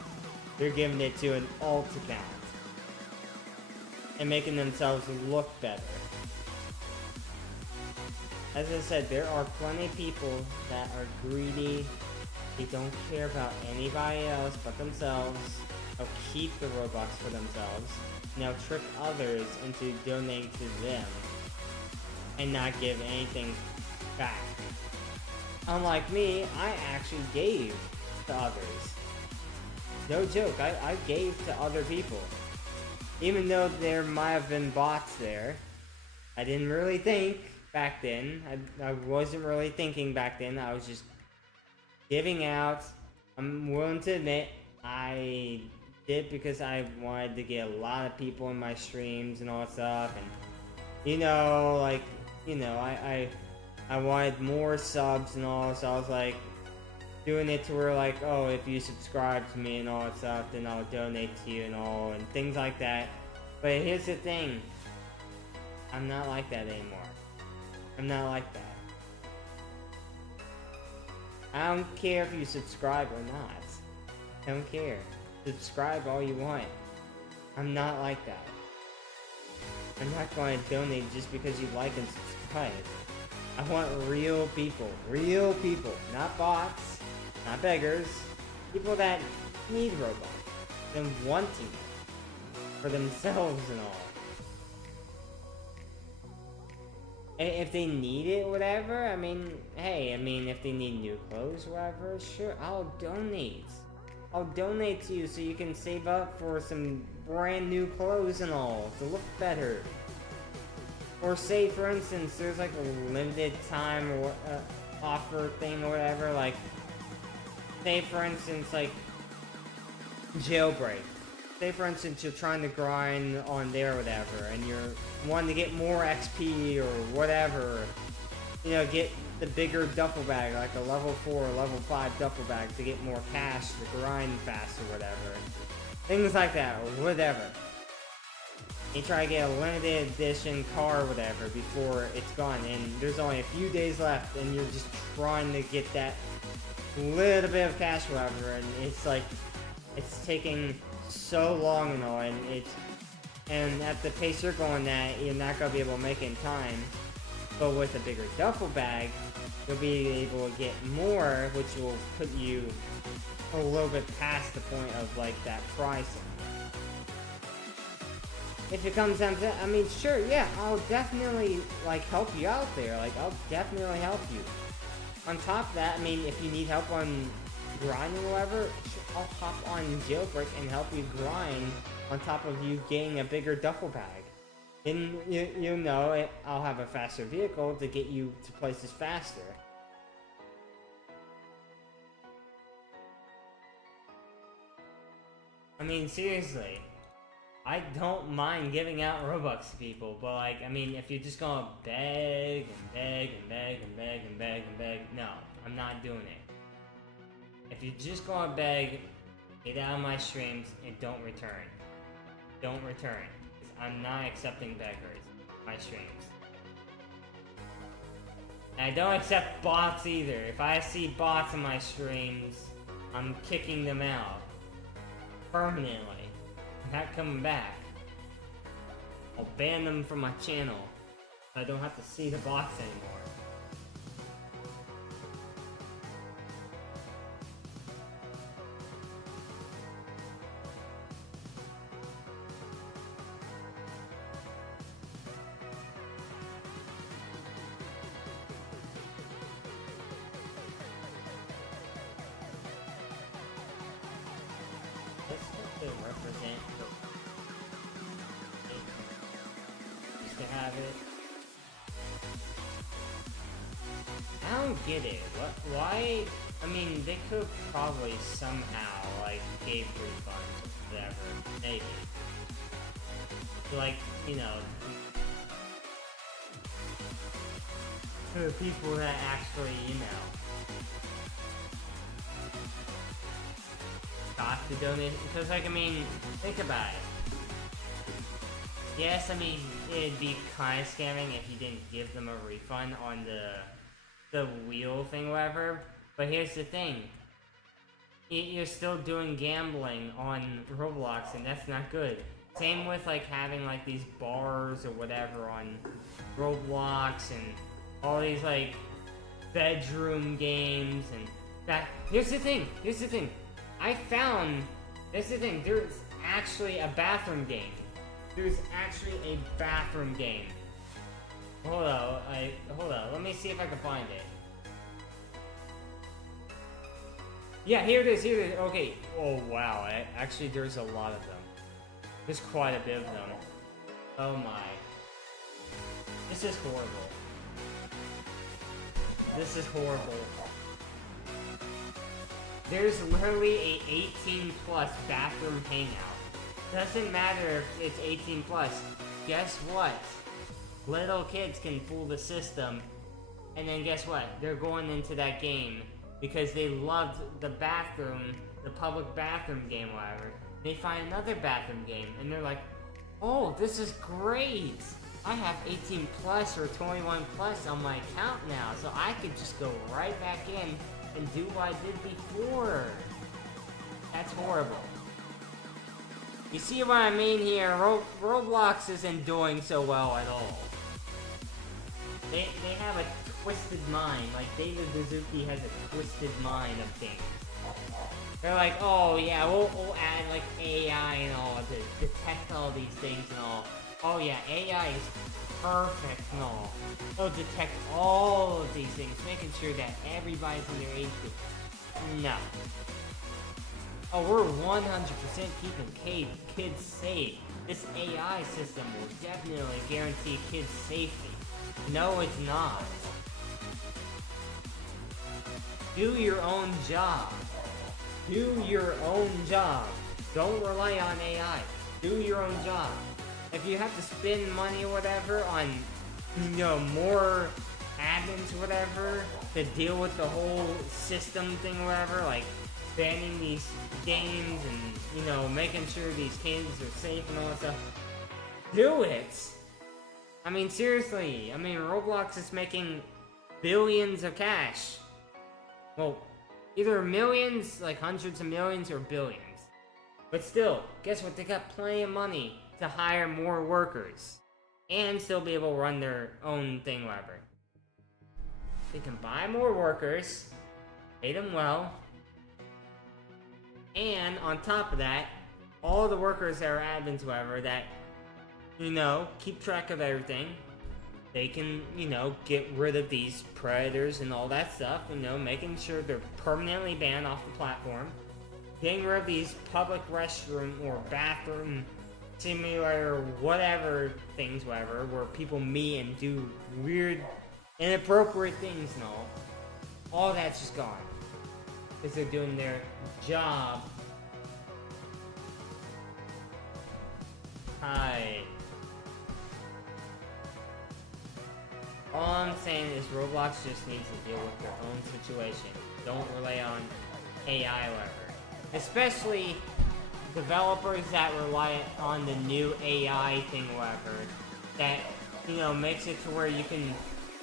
They're giving it to an alt account. And making themselves look better. As I said, there are plenty of people that are greedy. They don't care about anybody else but themselves. They'll keep the Robux for themselves. And they'll trick others into donating to them. And not give anything back. Unlike me, I actually gave to others. No joke, I gave to other people. Even though there might have been bots there, I didn't really think back then. I wasn't really thinking back then. I was just giving out. I'm willing to admit, I did because I wanted to get a lot of people in my streams and all that stuff. And, you know, like, you know, I wanted more subs and all, so I was like, doing it to where like, oh, if you subscribe to me and all that stuff, then I'll donate to you and all, and things like that. But here's the thing, I'm not like that anymore. I'm not like that. I don't care if you subscribe or not. I don't care. Subscribe all you want. I'm not like that. I'm not going to donate just because you like and subscribe. I want real people, not bots. Not beggars, people that need Robux, and wanting it for themselves and all. And if they need it, whatever, I mean, hey, if they need new clothes, whatever, sure, I'll donate. I'll donate to you so you can save up for some brand new clothes and all, to look better. Or say, for instance, there's like a limited time or offer thing or whatever, like, say for instance, like, jailbreak. Say for instance you're trying to grind on there or whatever, and you're wanting to get more XP or whatever, you know, get the bigger duffel bag, like a level 4 or level 5 duffel bag to get more cash to grind fast or whatever. Things like that, or whatever. You try to get a limited edition car or whatever before it's gone, and there's only a few days left, and you're just trying to get that little bit of cash or whatever, and it's like, it's taking so long and all, and at the pace you're going at, you're not going to be able to make it in time. But with a bigger duffel bag, you'll be able to get more, which will put you a little bit past the point of, like, that pricing. If it comes down to that, I mean, sure, yeah, I'll definitely, like, help you out there. Like, I'll definitely help you. On top of that, I mean, if you need help on grinding or whatever, I'll hop on Jailbreak and help you grind on top of you getting a bigger duffel bag. Then, you know, I'll have a faster vehicle to get you to places faster. I mean, seriously. I don't mind giving out Robux to people, but, like, I mean, if you're just gonna beg and beg and beg and beg and beg and beg, no, I'm not doing it. If you're just gonna beg, get out of my streams and don't return. Don't return. I'm not accepting beggars in my streams. And I don't accept bots either. If I see bots in my streams, I'm kicking them out. Permanently. Not coming back. I'll ban them from my channel. So I don't have to see the bots anymore. Represent just to have it. I don't get it. Why? I mean, they could probably somehow like gave refunds or whatever, maybe. Like, you know, to the people that actually, you know, got to donate, because, like, I mean, think about it. Yes, I mean, it'd be kind of scamming if you didn't give them a refund on the wheel thing, whatever, but here's the thing. You're still doing gambling on Roblox, and that's not good. Same with, like, having, like, these bars or whatever on Roblox, and all these, like, bedroom games, and that. Here's the thing. There's actually a bathroom game. There's actually a bathroom game. Hold on, let me see if I can find it. Yeah, here it is, okay. Oh wow, actually there's a lot of them. There's quite a bit of them. Oh my. This is horrible. This is horrible. There's literally a 18 plus bathroom hangout. Doesn't matter if it's 18 plus. Guess what? Little kids can fool the system. And then guess what? They're going into that game because they loved the bathroom, the public bathroom game, whatever. They find another bathroom game and they're like, oh, this is great. I have 18 plus or 21 plus on my account now, so I could just go right back in and do what I did before. That's horrible. You see what I mean here? Roblox isn't doing so well at all. They have a twisted mind. Like, David Suzuki has a twisted mind of things. They're like, oh yeah, we'll add like AI and all to detect all these things and all. Oh yeah, AI is perfect and all. It'll detect all of these things, making sure that everybody's in their age group. No. Oh, we're 100% keeping kids safe. This AI system will definitely guarantee kids' safety. No, it's not. Do your own job. Do your own job. Don't rely on AI. Do your own job. If you have to spend money or whatever on, more admins or whatever to deal with the whole system thing or whatever, like banning these games and, making sure these kids are safe and all that stuff, do it! I mean, seriously. I mean, Roblox is making billions of cash. Well, either millions, like hundreds of millions, or billions. But still, guess what? They got plenty of money to hire more workers. And still be able to run their own thing, whatever. They can buy more workers, pay them well, and on top of that, all the workers that are admins, whatever, that, keep track of everything, they can, get rid of these predators and all that stuff, making sure they're permanently banned off the platform, getting rid of these public restroom or bathroom simulator or whatever things, whatever, where people meet and do weird, inappropriate things and all that's just gone. Because they're doing their job. Hi. All I'm saying is Roblox just needs to deal with their own situation. Don't rely on AI, whatever. Especially developers that rely on the new AI thing, whatever. That, makes it to where you can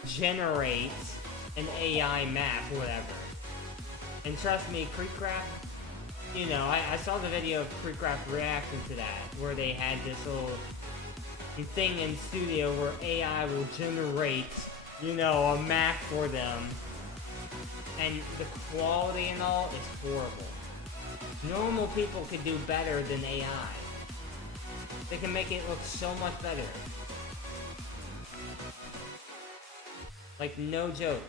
generate an AI map, whatever. And trust me, Creepcraft, I saw the video of Creepcraft reacting to that, where they had this little thing in studio where AI will generate, a map for them. And the quality and all is horrible. Normal people could do better than AI. They can make it look so much better. Like, no joke.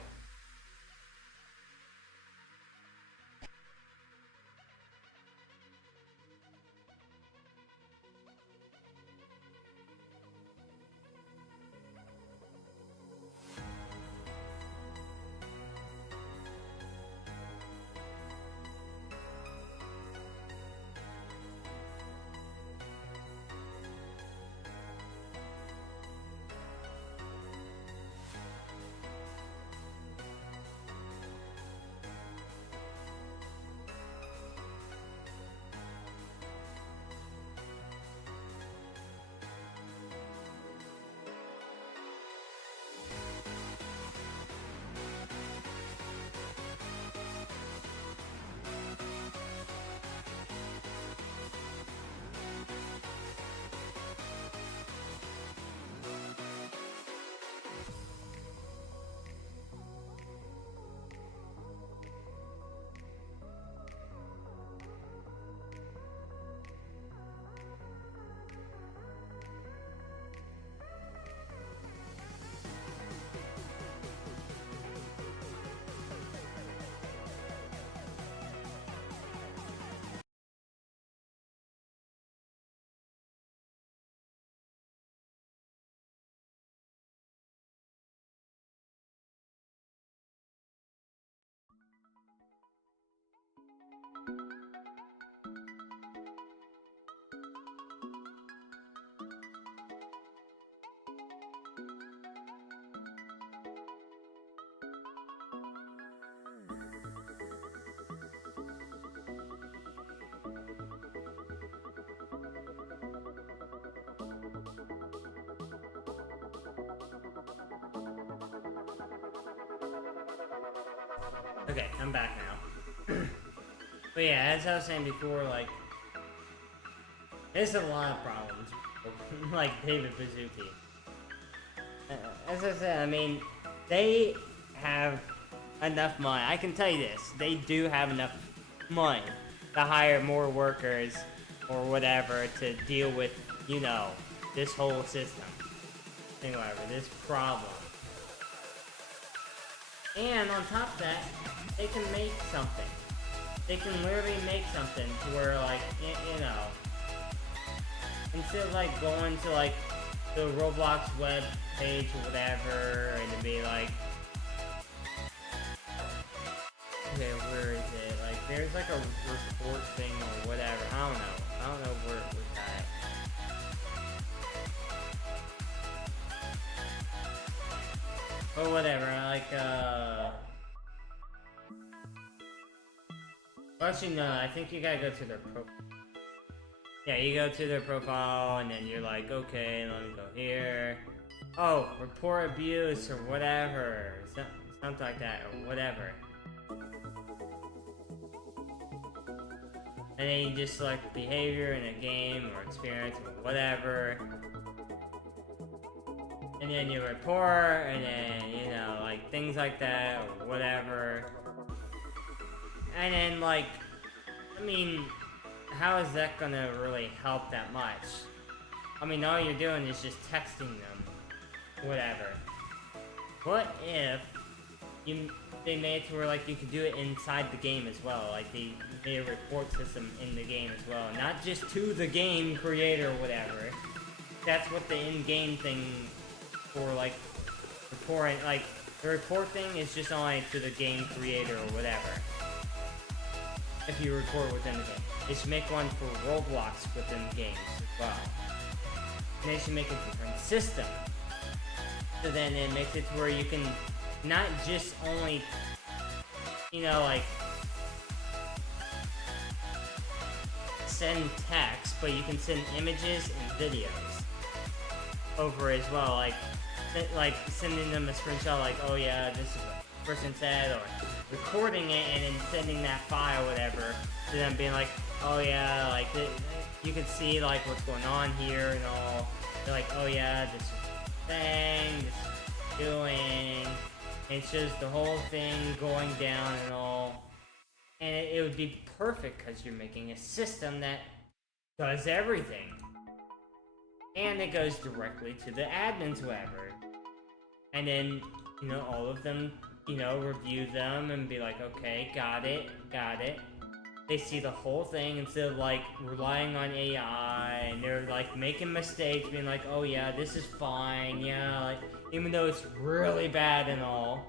Okay, I'm back now. But yeah, as I was saying before, like, there's a lot of problems, like David Bazuki. As I said, I mean, they have enough money. I can tell you this, they do have enough money to hire more workers or whatever to deal with, you know, this whole system. Think whatever, this problem. And on top of that, they can make something. They can literally make something to where, like, you know, instead of, like, going to, like, the Roblox web page or whatever, and to be like, Okay, where is it? Like, there's like a report thing or whatever. I don't know where it was at. But whatever, like, actually, no, I think you gotta go to their profile. Yeah, you go to their profile, and then you're like, okay, let me go here. Oh, report abuse, or whatever. Something like that, or whatever. And then you just select behavior in a game, or experience, or whatever. And then you report, and then, you know, like, things like that, or whatever. And then, like, I mean, how is that gonna really help that much? I mean, all you're doing is just texting them, whatever. What if they made it to where, like, you could do it inside the game as well? Like, they made a report system in the game as well, not just to the game creator or whatever. That's what the in-game thing for, like, reporting, like, the report thing is just only to the game creator or whatever. If you record within the game. They should make one for Roblox within the games as well. And they should make a different system. So then it makes it to where you can not just only, you know, like, send text, but you can send images and videos over as well. Like sending them a screenshot like, oh yeah, this is what the person said, or recording it and then sending that file, whatever, to them being like, oh yeah, like, you can see, like, what's going on here and all. They're like, oh yeah, this is the thing, this is doing. And it's just the whole thing going down and all. And it would be perfect because you're making a system that does everything. And it goes directly to the admins, whoever. And then, you know, all of them, you know, review them and be like, okay, got it. They see the whole thing instead of, like, relying on AI, and they're, like, making mistakes, being like, oh yeah, this is fine, yeah, like, even though it's really bad and all.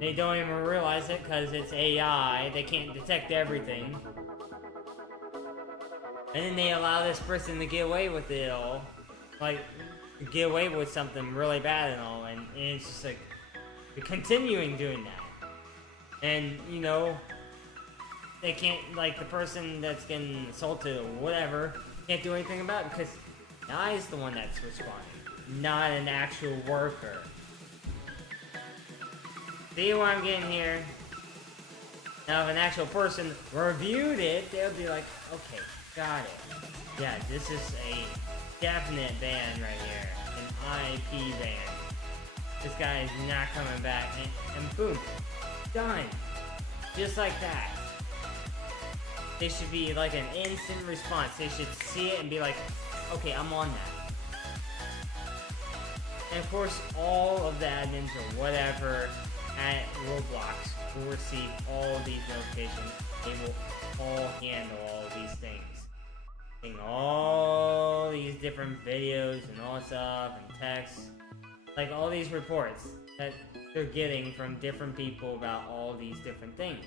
They don't even realize it because it's AI, they can't detect everything. And then they allow this person to get away with it all. Like, get away with something really bad and all, and it's just like, you're continuing doing that. And, you know, they can't, like, the person that's getting assaulted or whatever can't do anything about it because AI is the one that's responding, not an actual worker. See what I'm getting here? Now, if an actual person reviewed it, they'll be like, okay, got it. Yeah, this is a definite ban right here. An IP ban. This guy is not coming back, and boom, done. Just like that. They should be like an instant response. They should see it and be like, okay, I'm on that. And of course, all of the admins or whatever at Roblox will receive all these notifications. They will all handle all of these things. Seeing all these different videos and all stuff and text. Like all these reports that they're getting from different people about all these different things.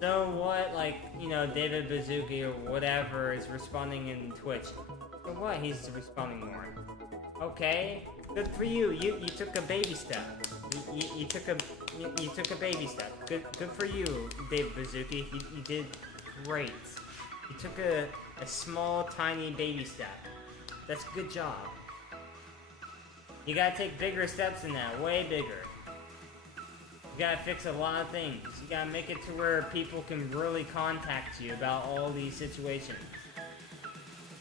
So what, like, you know, David Bazuki or whatever is responding in Twitch. For what? He's responding more. Okay, good for you. You took a baby step. You took a baby step. Good for you, David Bazuki. You did great. You took a small, tiny baby step. That's a good job. You gotta take bigger steps than that. Way bigger. You gotta fix a lot of things. You gotta make it to where people can really contact you about all these situations.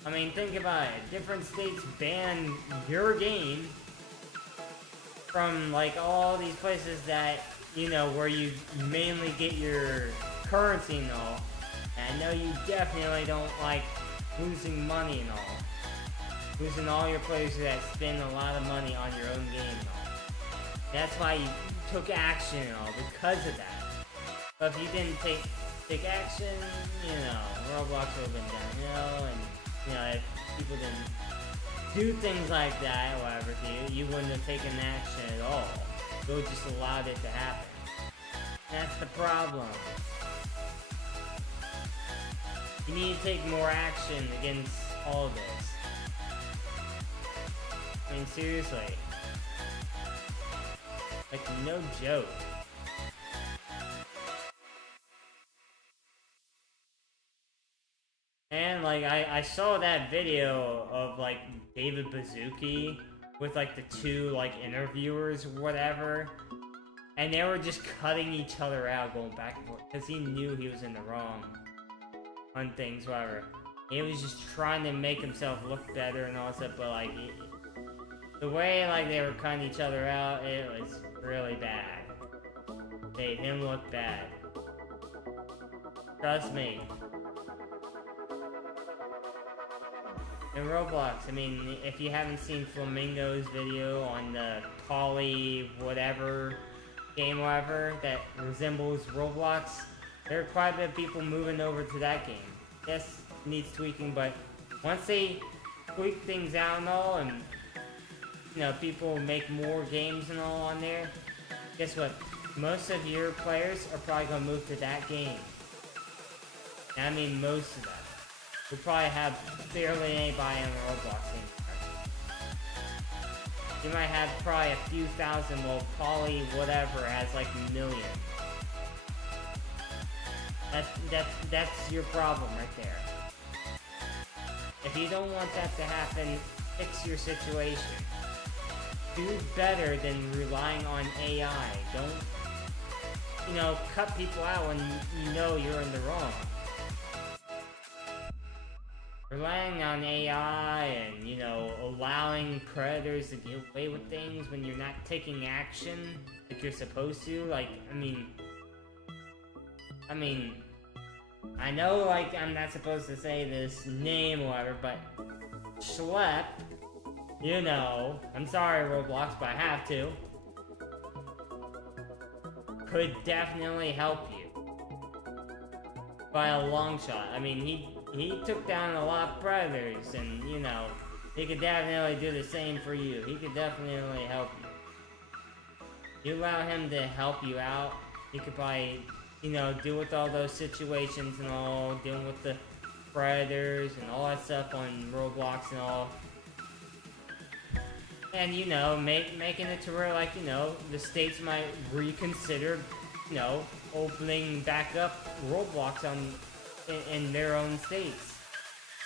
I mean, think about it. Different states ban your game from, like, all these places that, you know, where you mainly get your currency and all. And I know you definitely don't like losing money and all. Losing all your players that spend a lot of money on your own game and all. That's why you took action and all, because of that. But if you didn't take action, you know, Roblox would have been downhill, and, you know, if people didn't do things like that, however, you wouldn't have taken action at all. You would just allowed it to happen. That's the problem. You need to take more action against all of this. I mean, seriously. Like, no joke. And, like, I saw that video of, like, David Bazuki with, like, the two, like, interviewers or whatever. And they were just cutting each other out, going back and forth, because he knew he was in the wrong on things, whatever. He was just trying to make himself look better and all that stuff, but, like, the way, like, they were cutting each other out, it was really bad. Made him look bad. Trust me. In Roblox, I mean, if you haven't seen Flamingo's video on the Poly whatever game whatever that resembles Roblox, there are quite a bit of people moving over to that game. Yes, it needs tweaking, but once they tweak things out and all, and you know, people make more games and all on there, guess what? Most of your players are probably gonna move to that game. And I mean most of them. You'll probably have barely anybody on the Roblox anymore. You might have probably a few thousand, while Poly whatever has like millions. That's your problem right there. If you don't want that to happen, fix your situation. Do better than relying on AI. Don't, you know, cut people out when you know you're in the wrong. Relying on AI and, you know, allowing predators to get away with things when you're not taking action like you're supposed to, like, I mean, I know, like, I'm not supposed to say this name or whatever, but Schlep, you know, I'm sorry Roblox, but I have to, could definitely help you. By a long shot. I mean, he took down a lot of predators, and, you know, he could definitely do the same for you. He could definitely help you. You allow him to help you out, he could probably, you know, deal with all those situations and all, dealing with the predators and all that stuff on Roblox and all. And, you know, making it to where, like, you know, the states might reconsider, you know, opening back up Roblox in their own states.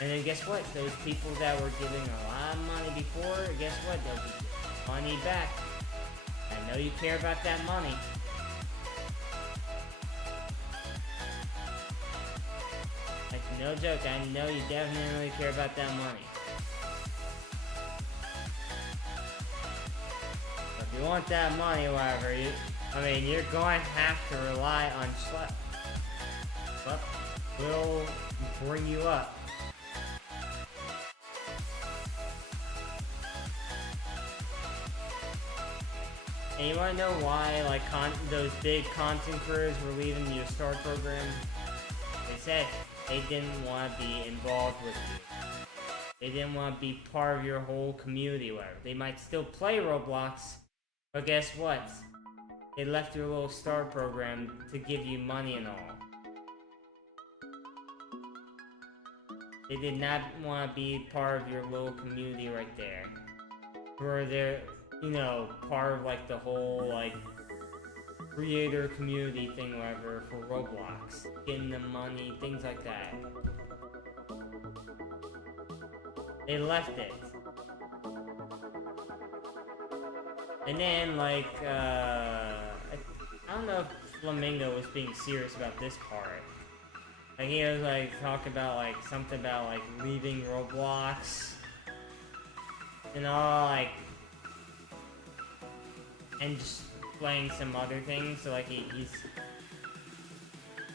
And then guess what? Those people that were giving a lot of money before, guess what? They'll be getting money back. I know you care about that money. Like, no joke, I know you definitely care about that money. If you want that money, whatever, you're going to have to rely on Schlep. Schlep will bring you up. And you want to know why, like, those big content creators were leaving your STAR program? They said they didn't want to be involved with you. They didn't want to be part of your whole community, whatever. They might still play Roblox, but guess what? They left your little STAR program to give you money and all. They did not want to be part of your little community right there. Where they're, you know, part of, like, the whole, like, creator community thing, whatever, for Roblox. Getting them money, things like that. They left it. And then, like, I don't know if Flamingo was being serious about this part. Like, he was, like, talking about, like, something about, like, leaving Roblox. And all, like, and just playing some other things. So, like, he's...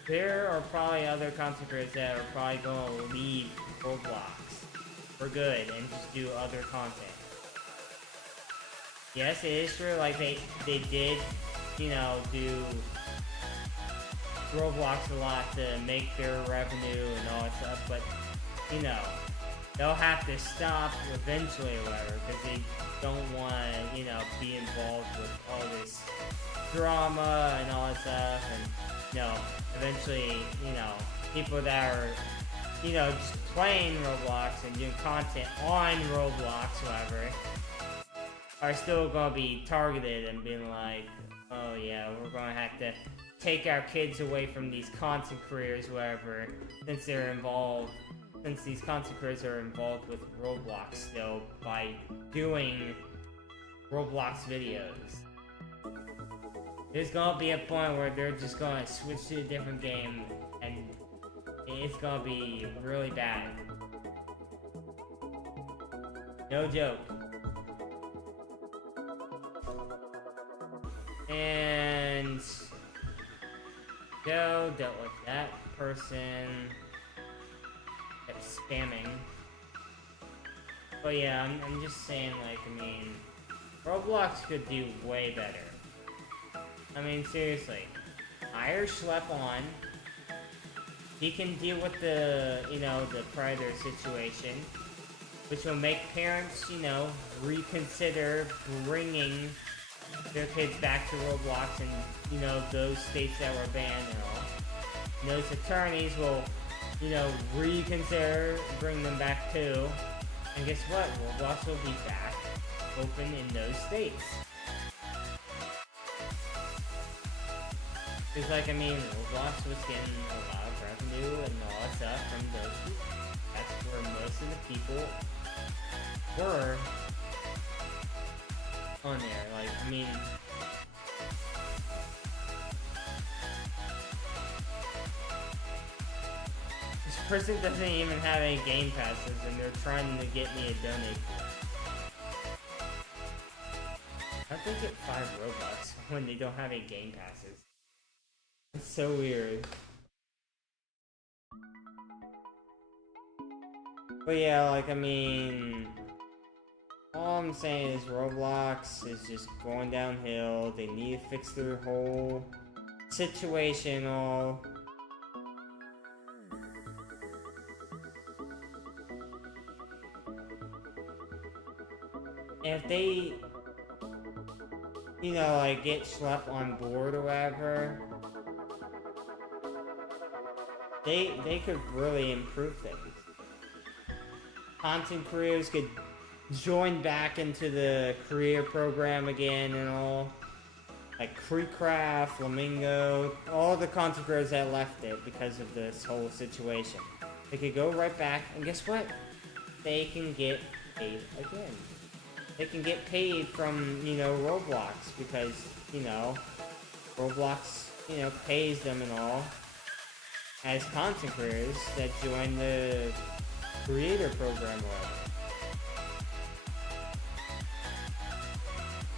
There are probably other content creators that are probably going to leave Roblox for good and just do other content. Yes, it is true, like, they did, you know, do Roblox a lot to make their revenue and all that stuff, but, you know, they'll have to stop eventually, or whatever, because they don't want to, you know, be involved with all this drama and all that stuff, and, you know, eventually, you know, people that are, you know, just playing Roblox and doing content on Roblox, whatever, are still gonna be targeted and being like, oh yeah, we're gonna have to take our kids away from these content creators, whatever, since they're involved, since these content creators are involved with Roblox still by doing Roblox videos. There's gonna be a point where they're just gonna switch to a different game and it's gonna be really bad. No joke. And Joe dealt with that person that's spamming. But yeah, I'm just saying, like, I mean, Roblox could do way better. I mean, seriously. Hire Schlepp on. He can deal with the, you know, the predator situation, which will make parents, you know, reconsider bringing their kids back to Roblox and, you know, those states that were banned and all. And those attorneys will, you know, reconsider bring them back too. And guess what? Roblox will be back open in those states. Because, like, I mean, Roblox was getting a lot of revenue and all that stuff from those people. That's where most of the people were on there. Like, I mean, this person doesn't even have any game passes and they're trying to get me to donate for it. How'd they get 5 Robux when they don't have any game passes? It's so weird. But yeah, like, I mean, all I'm saying is Roblox is just going downhill. They need to fix their whole situation all. And if they, you know, like, get Schlepp on board or whatever, they could really improve things. Content creators could join back into the career program again and all. Like Creecraft, Flamingo, all the content creators that left it because of this whole situation. They could go right back, and guess what? They can get paid again. They can get paid from, you know, Roblox because, you know, Roblox, you know, pays them and all as content creators that join the creator program or whatever.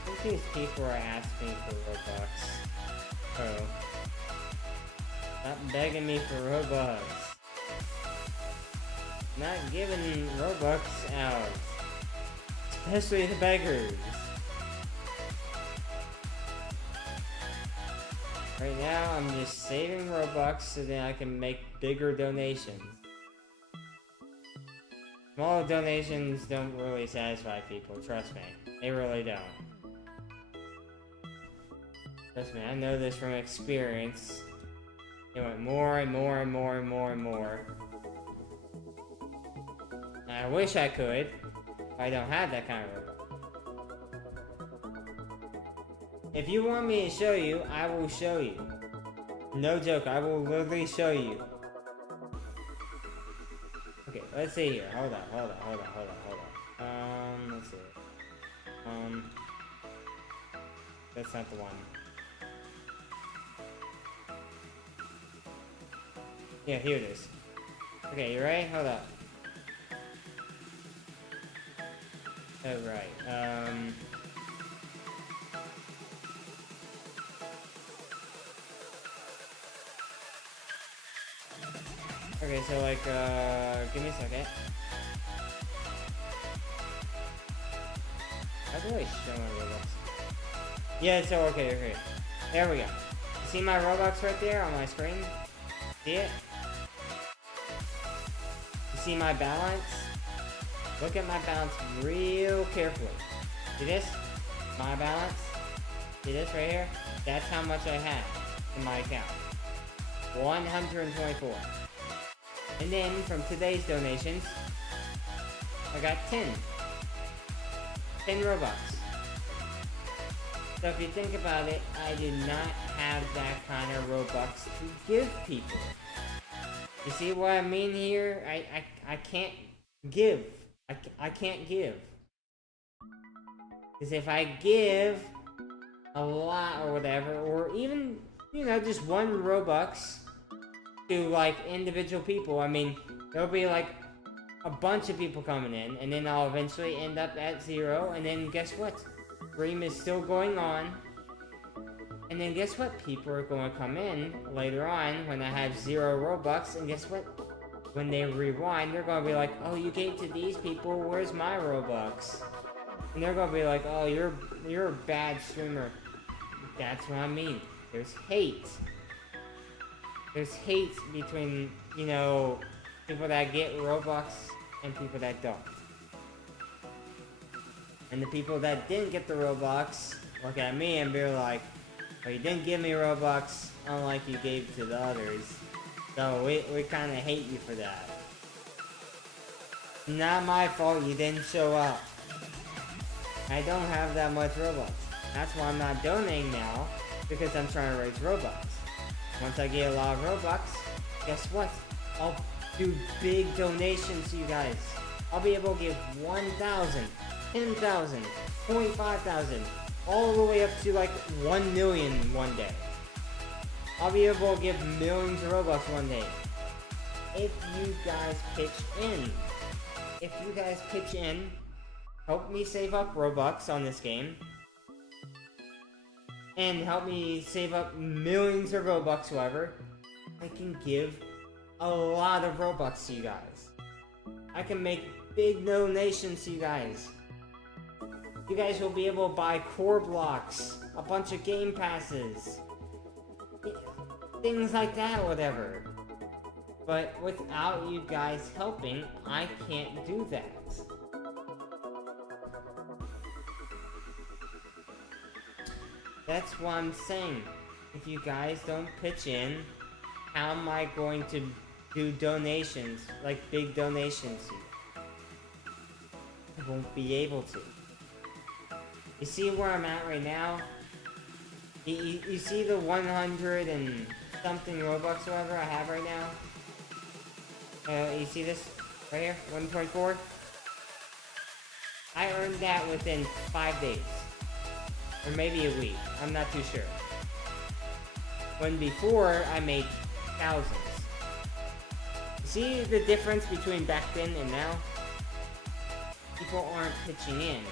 I think these people are asking for Robux. Oh. Stop begging me for Robux. Not giving Robux out. Especially the beggars. Right now, I'm just saving Robux so that I can make bigger donations. Small donations don't really satisfy people, trust me. They really don't. Trust me, I know this from experience. They want more and more and more and more and more. And I wish I could, but I don't have that kind of Robux. If you want me to show you, I will show you. No joke, I will literally show you. Okay, let's see here. Hold on. Let's see. That's not the one. Yeah, here it is. Okay, you ready? Hold up. Oh, right. Okay, so like, give me a second. How do I show my Robux? Yeah, so okay. There we go. See my Robux right there on my screen? See it? You see my balance? Look at my balance real carefully. See this? My balance? See this right here? That's how much I have in my account. 124. And then from today's donations, I got 10. 10 Robux. So if you think about it, I did not have that kind of Robux to give people. You see what I mean here? I can't give. I can't give. Because if I give a lot or whatever, or even, you know, just 1 Robux to like individual people, I mean, there'll be like a bunch of people coming in, and then I'll eventually end up at 0, and then guess what? Dream is still going on, and then guess what? People are going to come in later on when I have 0 Robux, and guess what? When they rewind, they're going to be like, oh, you gave to these people, where's my Robux? And they're going to be like, oh, you're a bad streamer. That's what I mean. There's hate. There's hate between, you know, people that get Robux and people that don't. And the people that didn't get the Robux look at me and be like, well, you didn't give me Robux, unlike you gave to the others. So we kind of hate you for that. Not my fault you didn't show up. I don't have that much Robux. That's why I'm not donating now, because I'm trying to raise Robux. Once I get a lot of Robux, guess what? I'll do big donations to you guys. I'll be able to give 1,000, 10,000, 25,000, all the way up to like 1 million one day. I'll be able to give millions of Robux one day. If you guys pitch in. If you guys pitch in, help me save up Robux on this game. And help me save up millions of Robux, however, I can give a lot of Robux to you guys. I can make big donations to you guys. You guys will be able to buy core blocks, a bunch of game passes, things like that, whatever. But without you guys helping, I can't do that. That's what I'm saying. If you guys don't pitch in, how am I going to do donations, like big donations to you? I won't be able to. You see where I'm at right now? You see the 100 and something Robux or whatever I have right now? You see this right here? 1.4? I earned that within 5 days. Or maybe a week. I'm not too sure. When before, I made thousands. See the difference between back then and now? People aren't pitching in.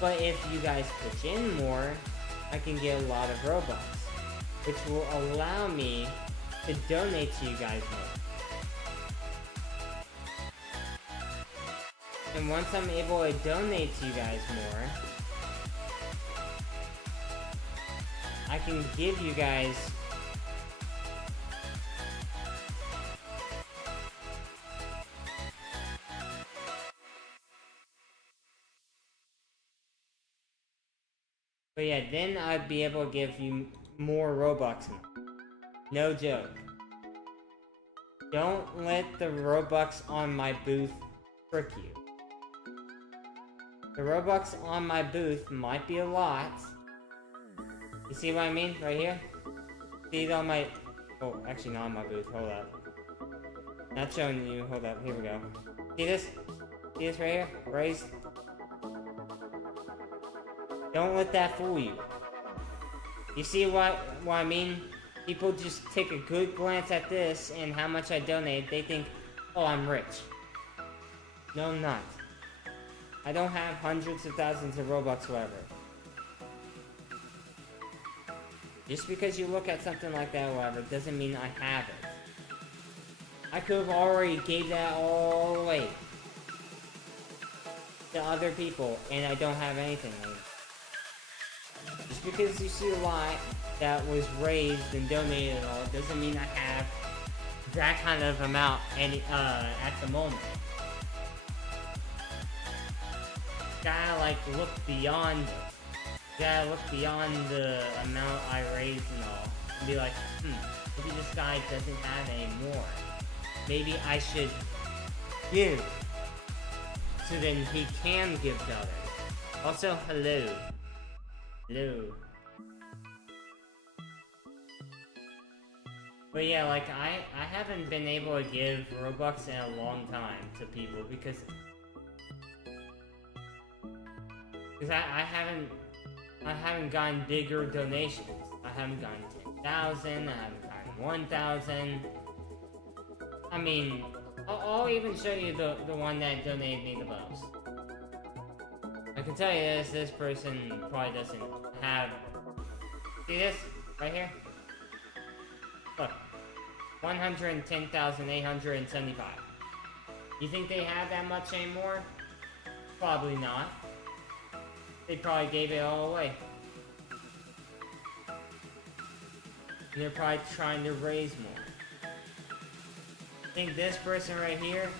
But if you guys pitch in more, I can get a lot of Robux, which will allow me to donate to you guys more. And once I'm able to donate to you guys more, I can give you guys but yeah, then I'd be able to give you more Robux. No joke. Don't let the Robux on my booth trick you. The Robux on my booth might be a lot. You see what I mean? Right here? See it on my... Oh, actually not on my booth. Hold up. Not showing you. Hold up. Here we go. See this? See this right here? Raised. Don't let that fool you. You see what I mean? People just take a good glance at this and how much I donate. They think, oh, I'm rich. No, I'm not. I don't have hundreds of thousands of Robux, whatever. Just because you look at something like that, whatever, doesn't mean I have it. I could have already gave that all away to other people, and I don't have anything. Just because you see a lot that was raised and donated and all, doesn't mean I have that kind of amount at the moment. Gotta like look beyond it. Gotta look beyond the amount I raised and all. And be like, maybe this guy doesn't have any more. Maybe I should give. So then he can give to others. Also, hello. Hello. But yeah, like, I haven't been able to give Robux in a long time to people because I haven't gotten bigger donations. I haven't gotten 10,000, I haven't gotten 1,000. I mean, I'll even show you the one that donated me the most. I can tell you this person probably doesn't have... See this? Right here? Look. 110,875. You think they have that much anymore? Probably not. They probably gave it all away. And they're probably trying to raise more. Think this person right here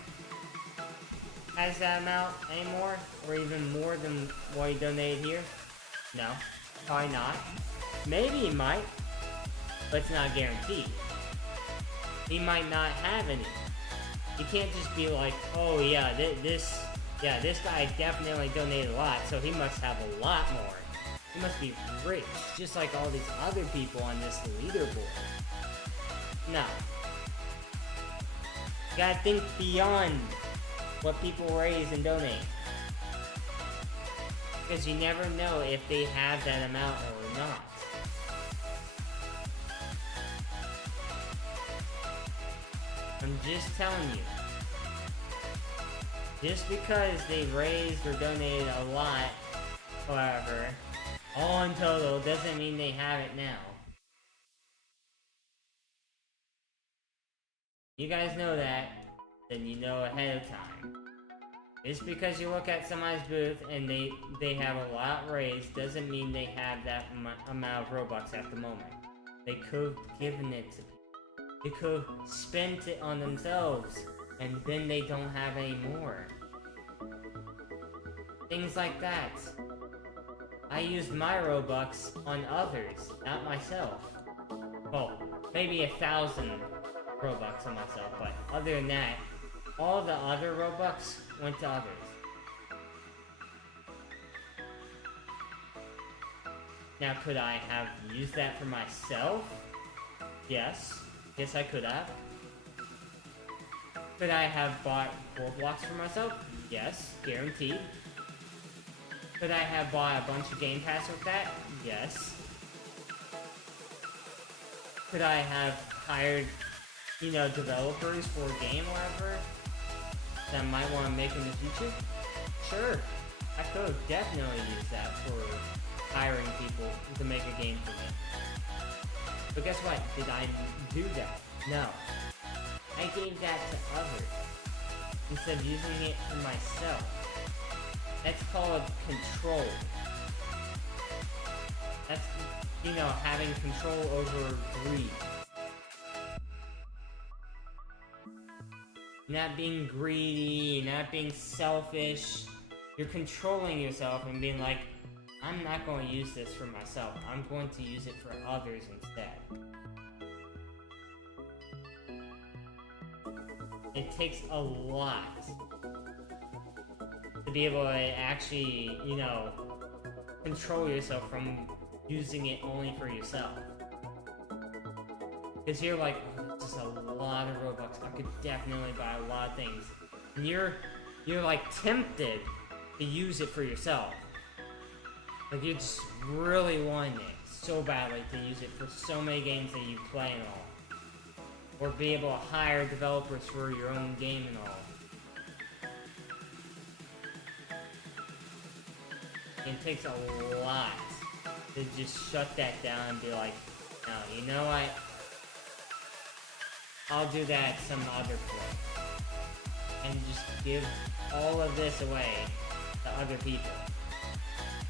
has that amount anymore? Or even more than what he donated here? No. Probably not. Maybe he might. But it's not guaranteed. He might not have any. You can't just be like, oh yeah, this guy definitely donated a lot, so he must have a lot more. He must be rich, just like all these other people on this leaderboard. No. You gotta think beyond what people raise and donate. Because you never know if they have that amount or not. I'm just telling you. Just because they raised or donated a lot, however, all in total, doesn't mean they have it now. You guys know that, then you know ahead of time. Just because you look at somebody's booth and they have a lot raised, doesn't mean they have that amount of Robux at the moment. They could have given it to people. They could have spent it on themselves, and then they don't have any more. Things like that. I used my Robux on others, not myself. Well, maybe 1,000 Robux on myself, but other than that, all the other Robux went to others. Now, could I have used that for myself? Yes. Yes, I could have. Could I have bought 4 blocks for myself? Yes, guaranteed. Could I have bought a bunch of Game Pass with that? Yes. Could I have hired, developers for a game or whatever that I might want to make in the future? Sure. I could have definitely used that for hiring people to make a game for me. But guess what? Did I do that? No. I gave that to others instead of using it for myself. That's called control. That's, having control over greed. Not being greedy, not being selfish. You're controlling yourself and being like, I'm not going to use this for myself. I'm going to use it for others instead. It takes a lot to be able to actually, control yourself from using it only for yourself. Because you're like, oh, that's just a lot of Robux. I could definitely buy a lot of things. And you're like tempted to use it for yourself. Like you just really want it so badly to use it for so many games that you play and all. Or be able to hire developers for your own game and all. It takes a lot to just shut that down and be like, no, you know what? I'll do that some other place. And just give all of this away to other people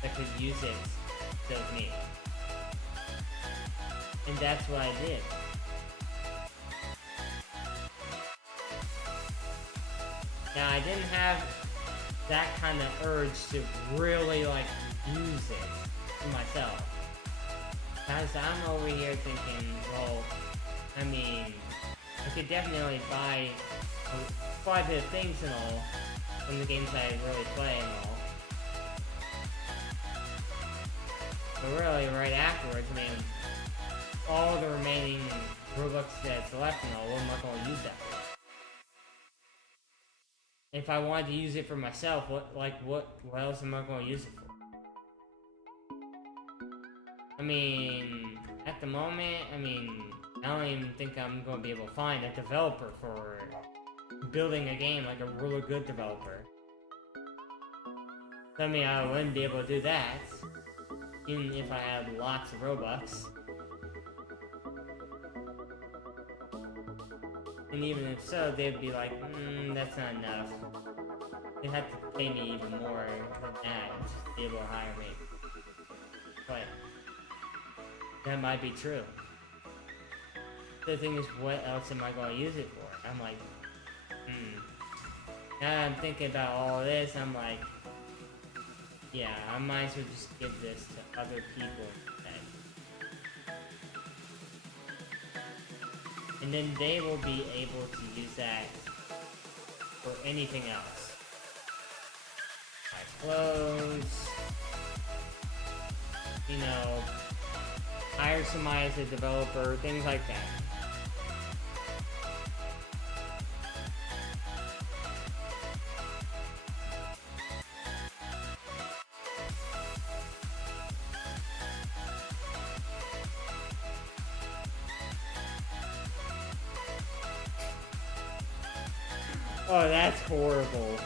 that could use it instead of me. And that's what I did. Now, I didn't have that kind of urge to really, like, use it for myself. Because I'm over here thinking, well, I mean, I could definitely buy quite a bit of things and all from the games I really play and all. But really, right afterwards, I mean, all the remaining Robux that's left and all, what am I going to use that for? If I wanted to use it for myself, what else am I going to use it for? I mean, at the moment, I mean, I don't even think I'm going to be able to find a developer for building a game, like a really good developer. So, I mean, I wouldn't be able to do that, even if I had lots of Robux. And even if so, they'd be like, that's not enough. They'd have to pay me even more than that to be able to hire me. But that might be true. The thing is, what else am I going to use it for? I'm like, Now that I'm thinking about all this, I'm like, yeah, I might as well just give this to other people instead. And then they will be able to use that for anything else. Like clothes, you know, hire somebody as a developer, things like that. Oh, that's horrible.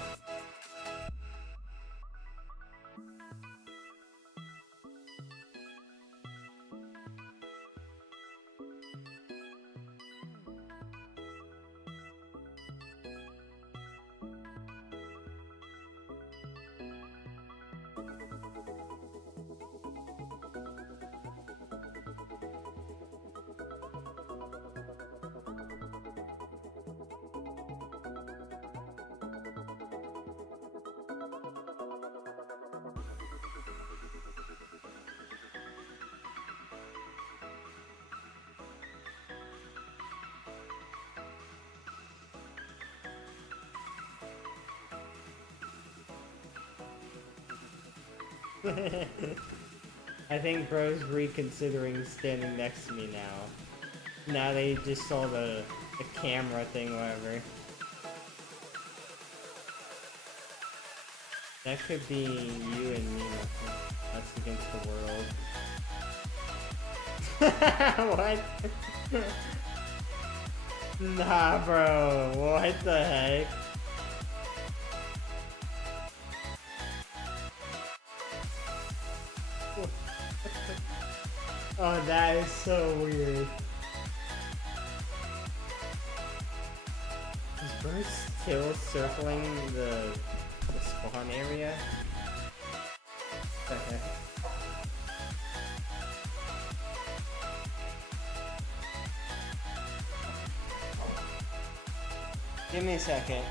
I think bro's reconsidering standing next to me now. Now they just saw the camera thing, whatever. That could be you and me, us against the world. What? Nah, bro. What the heck? Oh, that is so weird. Is Bro still circling the spawn area? Okay. Give me a second.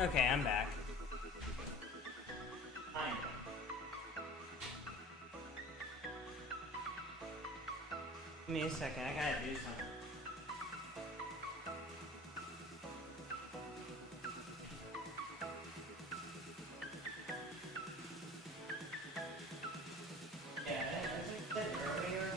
Okay, I'm back. Fine. Give me a second, I gotta do something. Yeah, as I said earlier,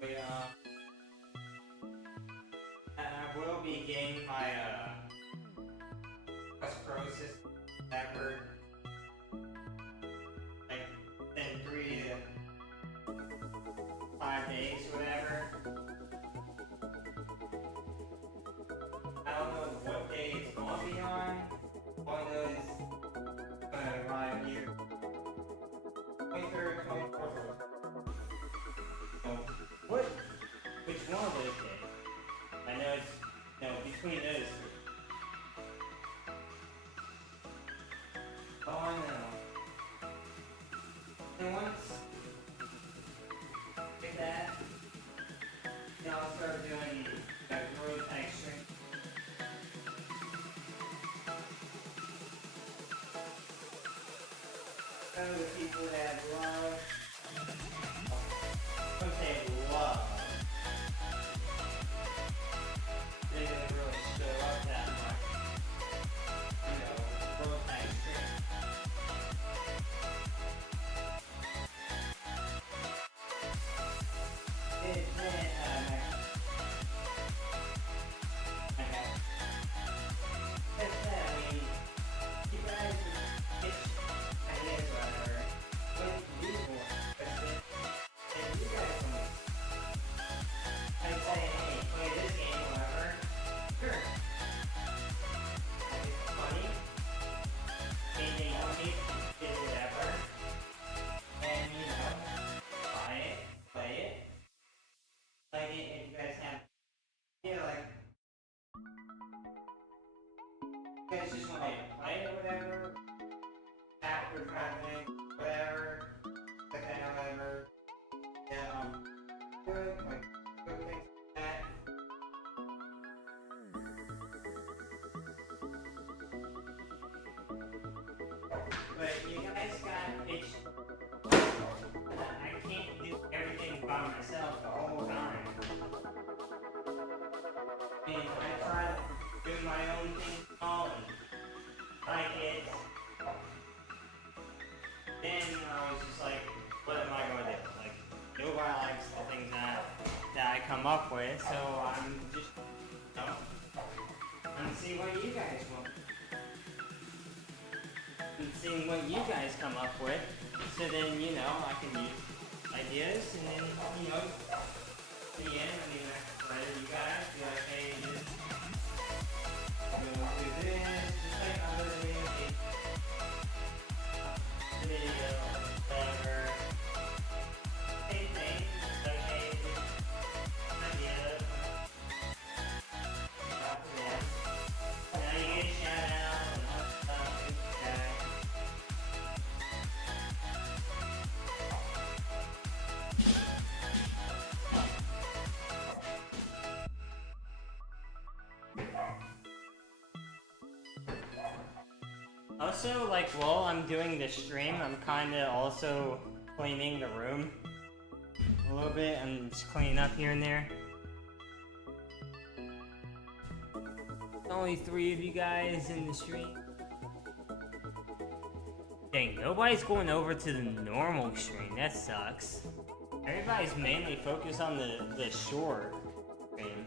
yeah, I will be getting my Quest Pro system after like in 3 to 5 days or whatever. I don't know what day it's gonna be on. All I know is it's gonna arrive here 23rd, 24th. So, what? Which one of those days? I know it's no between those three. Oh, I know. And once I get that, then I'll start doing that road extra. So the people that love, I don't say love, they didn't really show up that much. You know, road extra. You guys just want to play or whatever, after kind of thing, whatever, that kind of whatever, yeah, good, like, good things like that. But you guys got itch. I can't do everything by myself the whole time. And I try to do my own thing all like it. Then I was just like, what am I going to do? Like, nobody likes the things that I come up with, so I'm just, you know, I'm seeing what you guys want. I'm seeing what you guys come up with, so then, you know, I can use ideas, and then, you know, in the end, I mean, I can play you guys, be like, hey, just, we'll do this, just like other video, whatever, same thing, like, hey, just ideas, talk to them, now you get a shout out, and all that stuff, like that. Also, like, while I'm doing the stream, I'm kinda also cleaning the room a little bit. I'm just cleaning up here and there. Only 3 of you guys in the stream. Dang, nobody's going over to the normal stream. That sucks. Everybody's mainly focused on the short stream.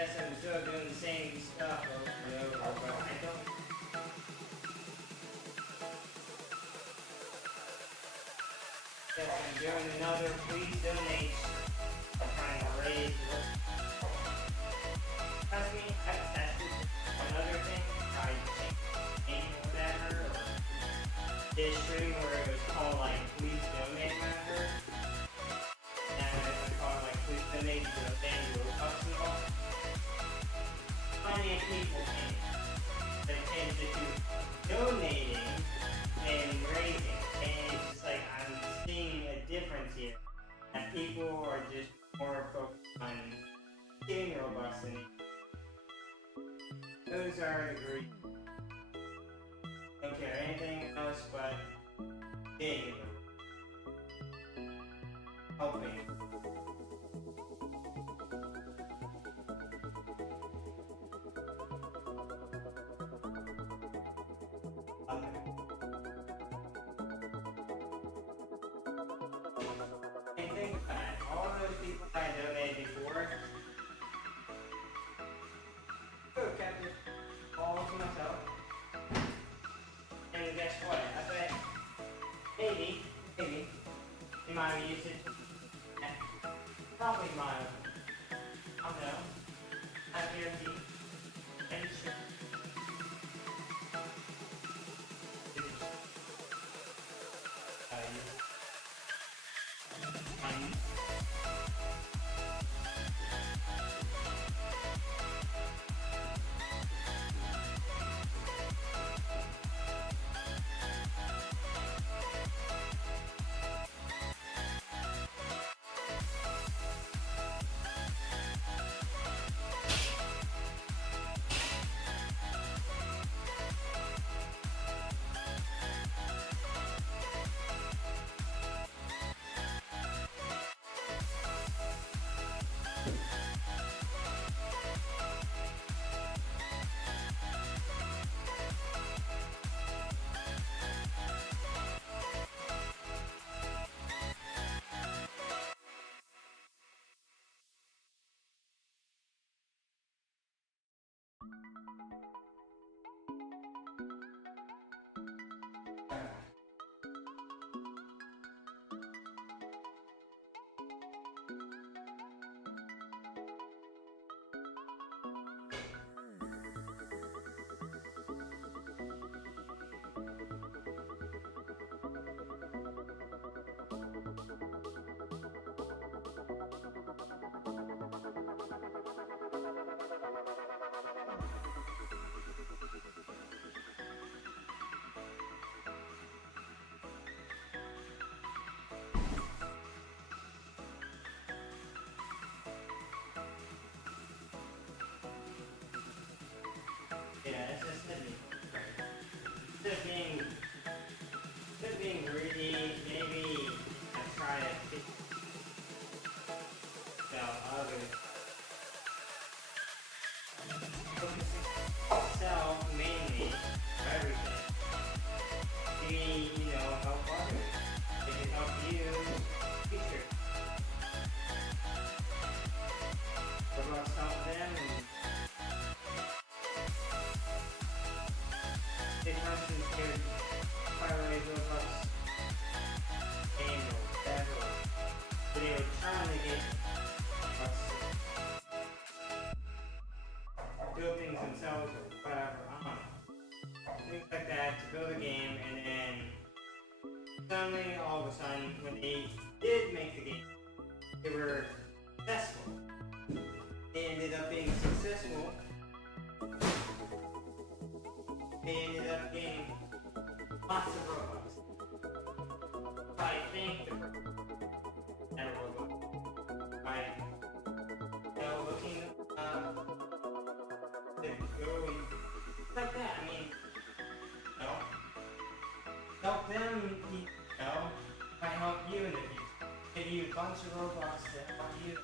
Yes, I'm still doing the same stuff over and over, but I don't. Yes, I'm doing another please donate. I'm trying to raise. Trust me, I've tested another thing. I changed or whatever. Or did a stream where it was called like please donate member. And it was called like please donate to a band Robux and all. Plenty of people came. They changed it to donating and raising. And it's just like I'm seeing a difference here. That people are just more focused on getting Robux and those are the group. Don't care anything else but getting them. Helping. And think about it. All those people I donated before, could have kept it all to myself. And guess what? I bet maybe, you might have used it. Probably might have. I don't know. I guarantee. And sure. Yeah, it's just instead of being greedy, maybe I try to pick out others. Focusing on self mainly for everything. Maybe, help others. They can help you in the future. Robux help them and this person could finally Robux game or whatever. But they were trying to get us to build things themselves or whatever. I don't know. Things like that to build a game and then suddenly all of a sudden when they did make the game, they were successful. They ended up being successful. They ended up getting lots of Robux. I think the never Robux. By looking to go and like that. I mean, help them. Might help you in the future. Give you a bunch of Robux to help you.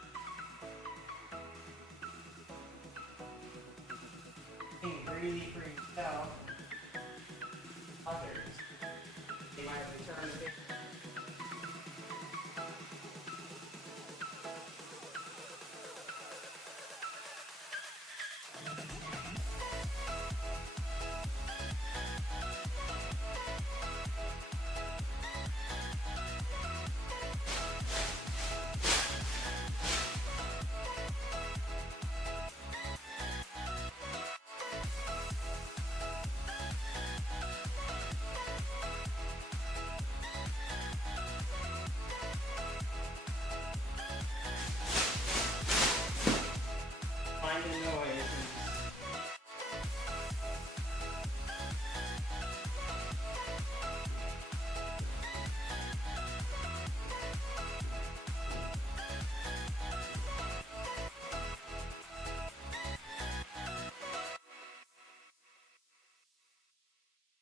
Being greedy for yourself. Others. They might return the favor.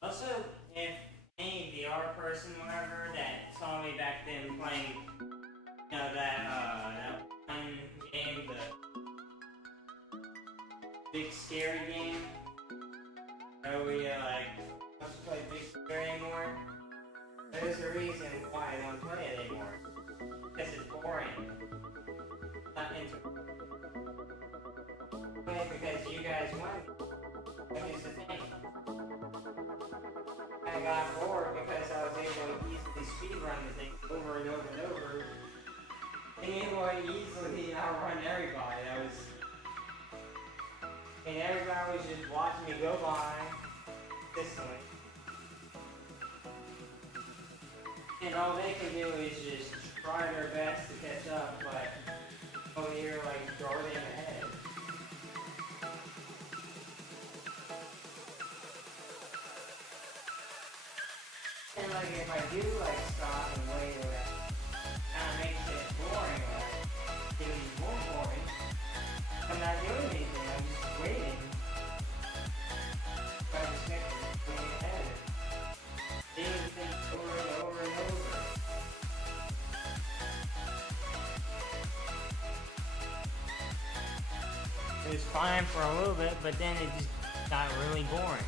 Also, if any VR person, whatever, that saw me back then playing, you know, that one game, the Big Scary game, where we, like, don't play Big Scary anymore, there's a reason why I don't play it anymore. Because it's boring. Not interesting. Play it because you guys want. But here's the thing. I got bored because I was able to easily speedrun the thing over and over and over. And able to easily outrun everybody. And everybody was just watching me go by consistently. And all they can do is just try their best to catch up, but over here, like, darting ahead. And, like, if I do, like, stop and wait, or that kind of makes it boring, like, even more boring. I'm not doing anything, I'm just waiting. But I just kept going ahead. Doing the thing over and over and over. It was fine for a little bit, but then it just got really boring.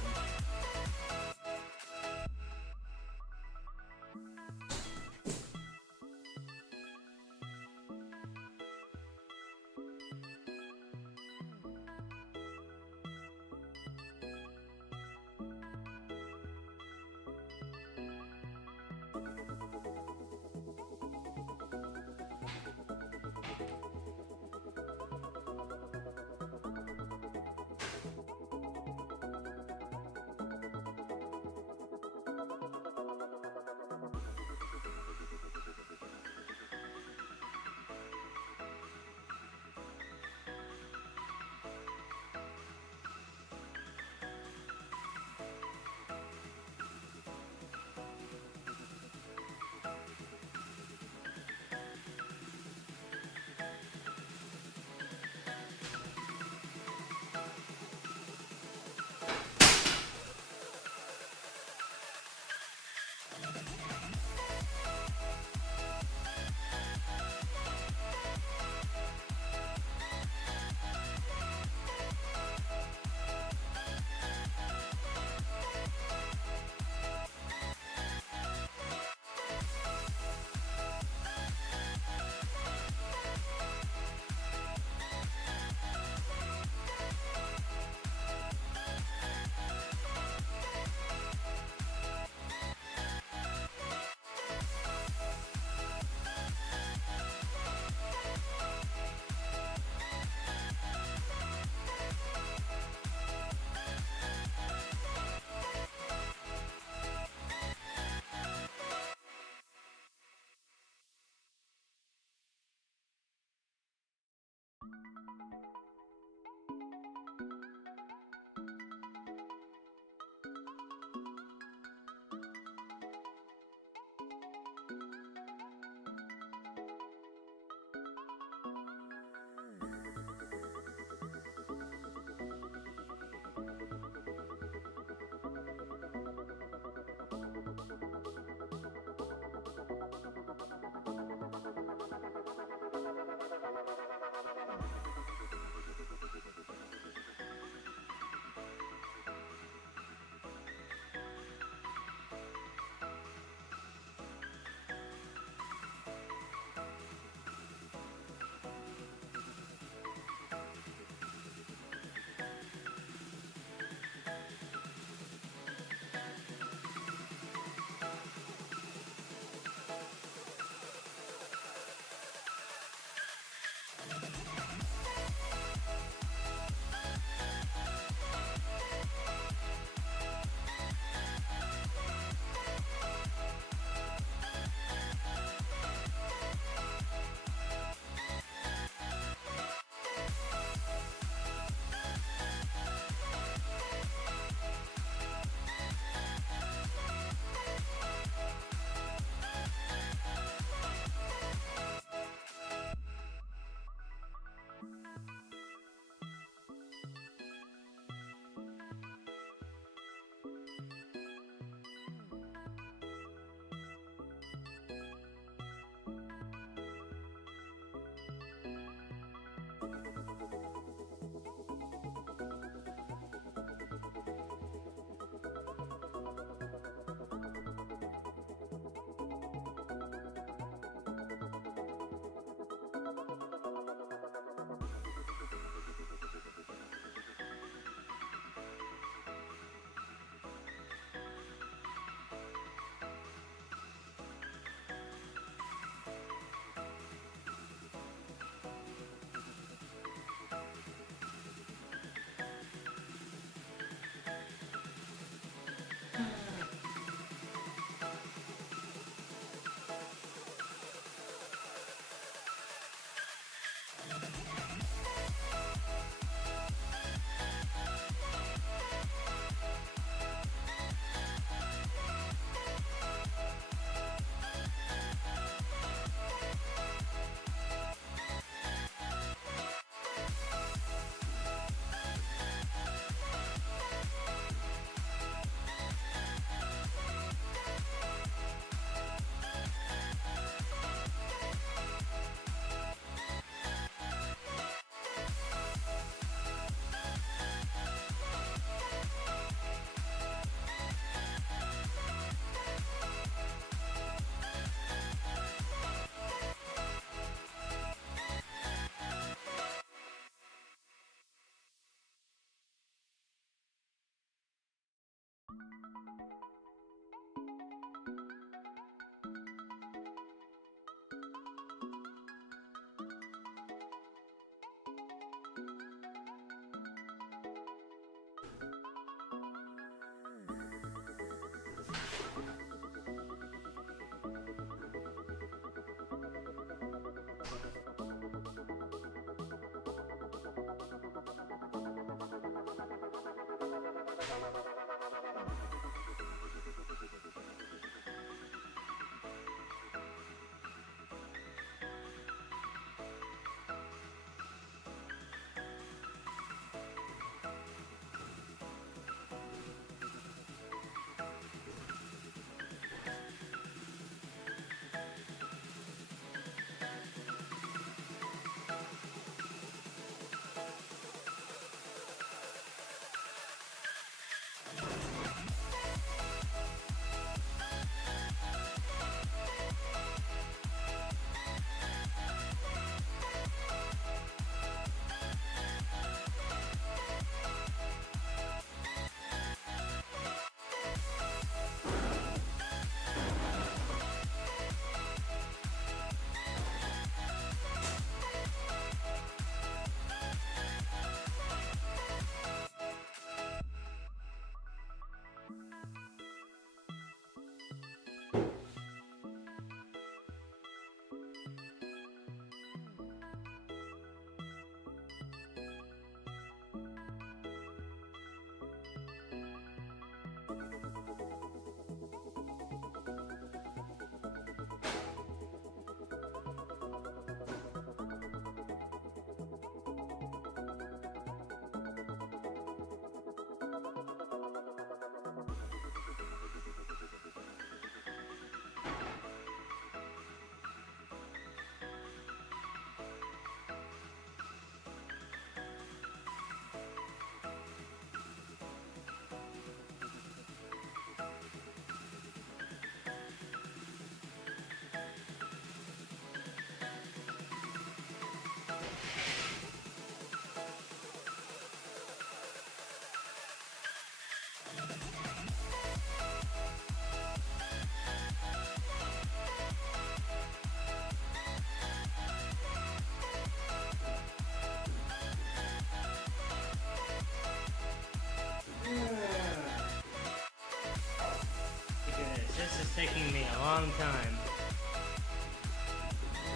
taking me a long time.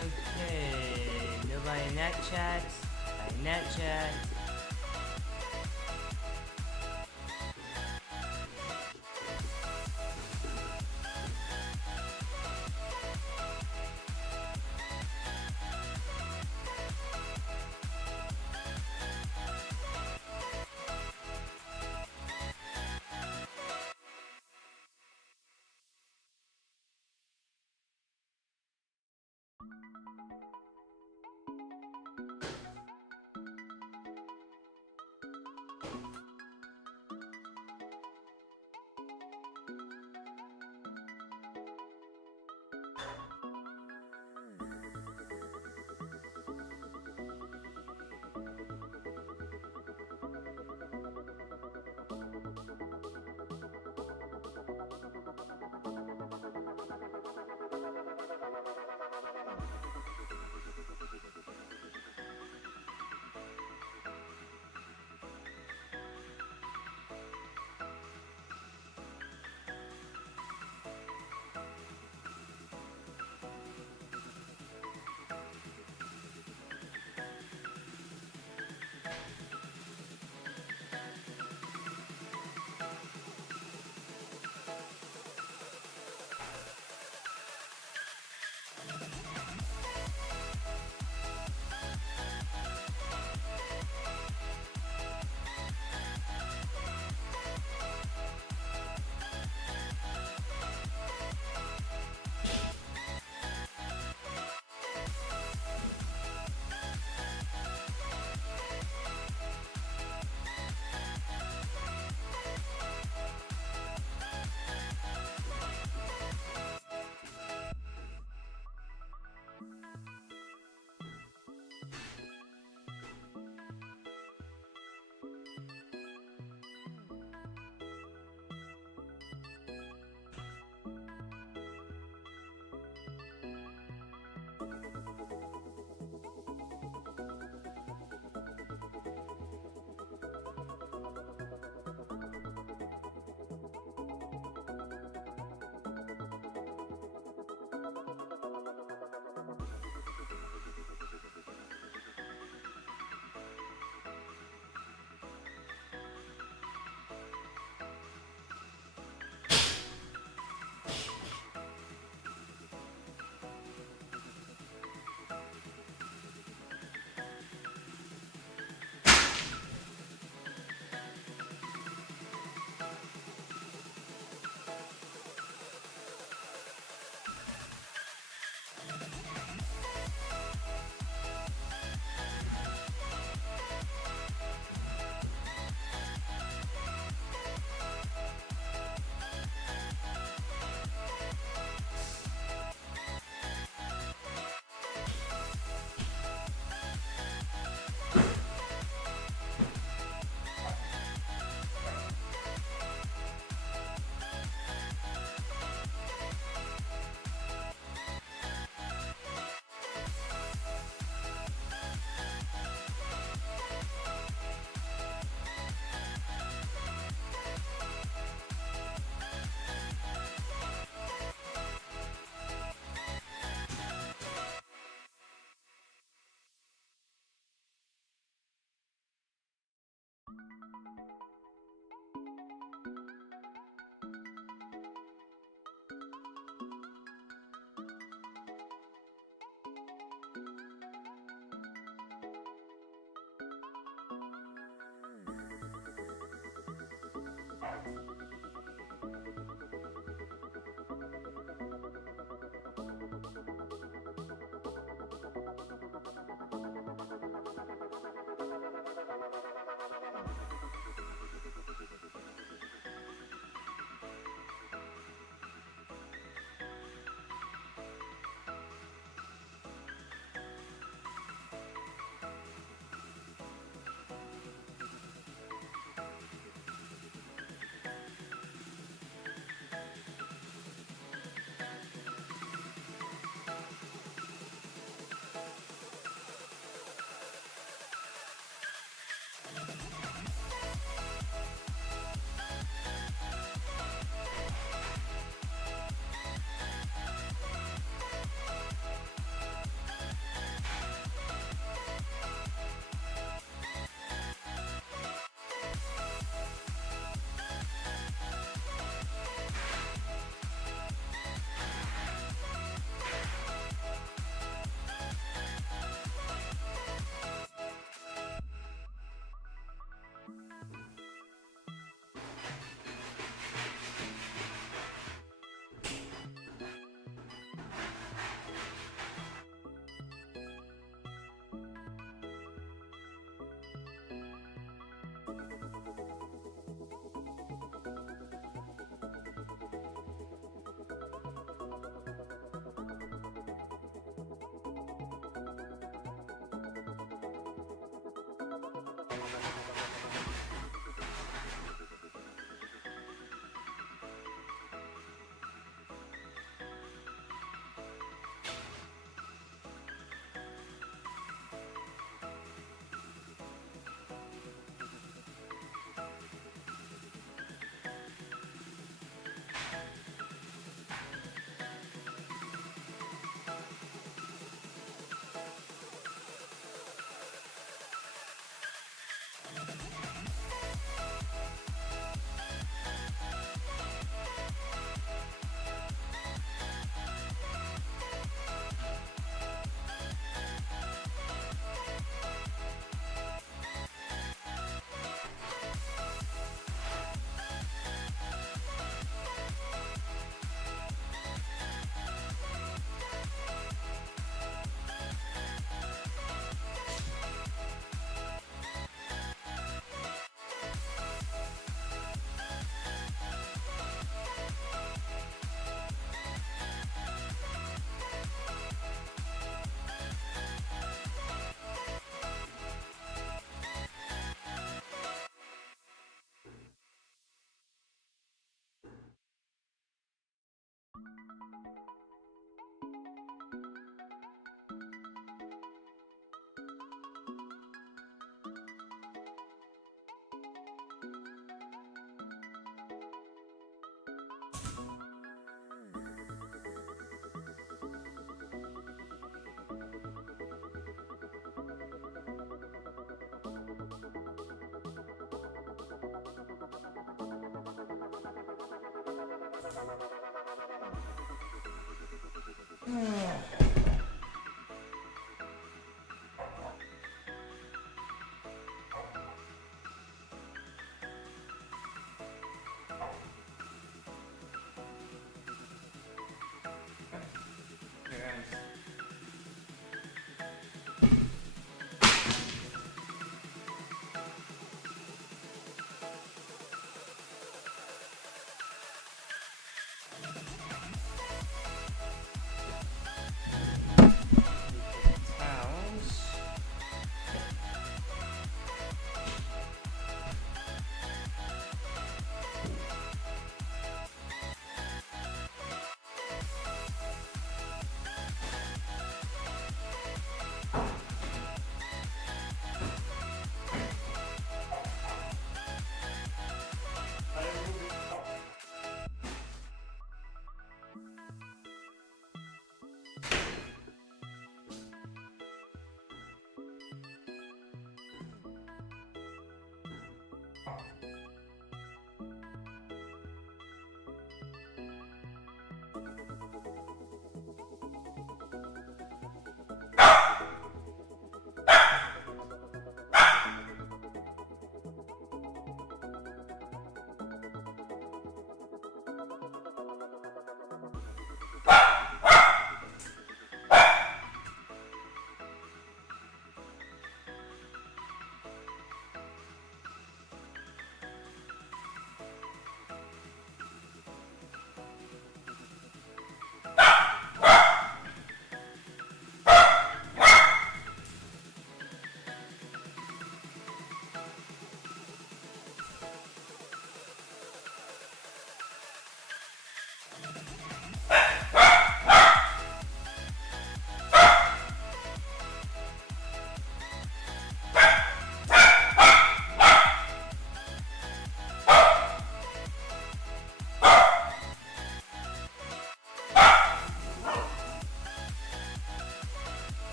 Okay, nobody in that chat. Nobody in that chat.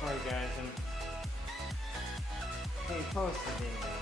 Sorry guys, I'm getting close to being done.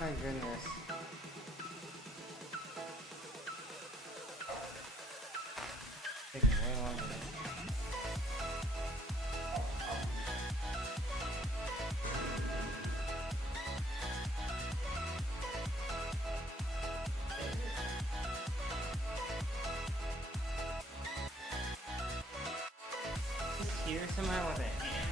My goodness. Taking way longer than here somehow with a hammer.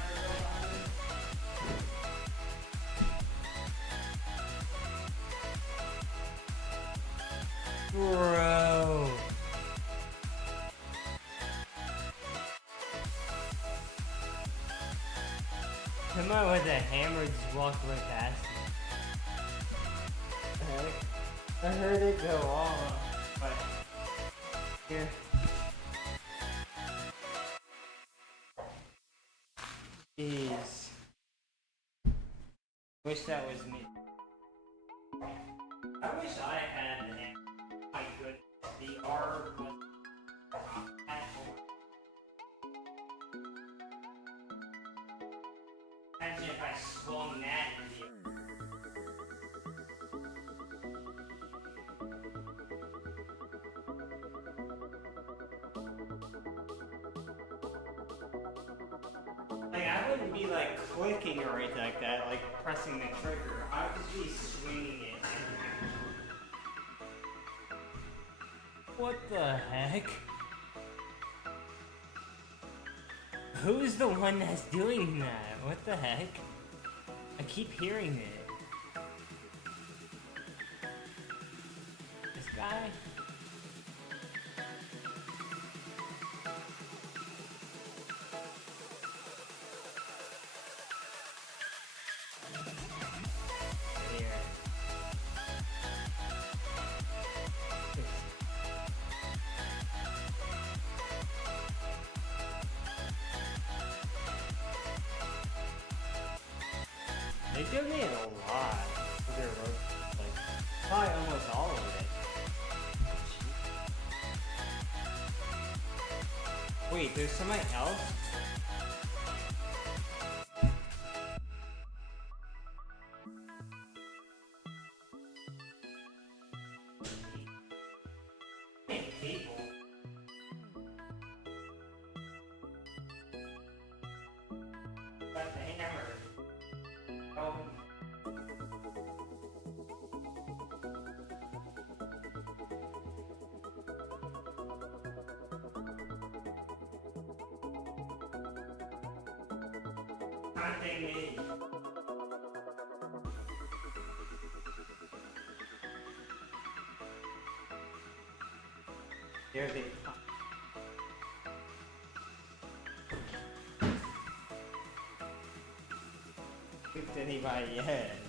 Bro. Someone with a hammer just walked right past me. I heard it go off, but here. Jeez. Wish that was me. I wish I had the hammer. I could. The R was imagine if I swung that in the air. Like, I wouldn't be like clicking or anything like that, like pressing the trigger. I would just be swinging it. What the heck? Who's the one that's doing that? What the heck? I keep hearing it. This guy? Here. They donated a lot for their road, like probably almost all of it. Wait, there's somebody else? People. Got the hammer. Oh. kidding me? They're gonna come. Picked anybody yet?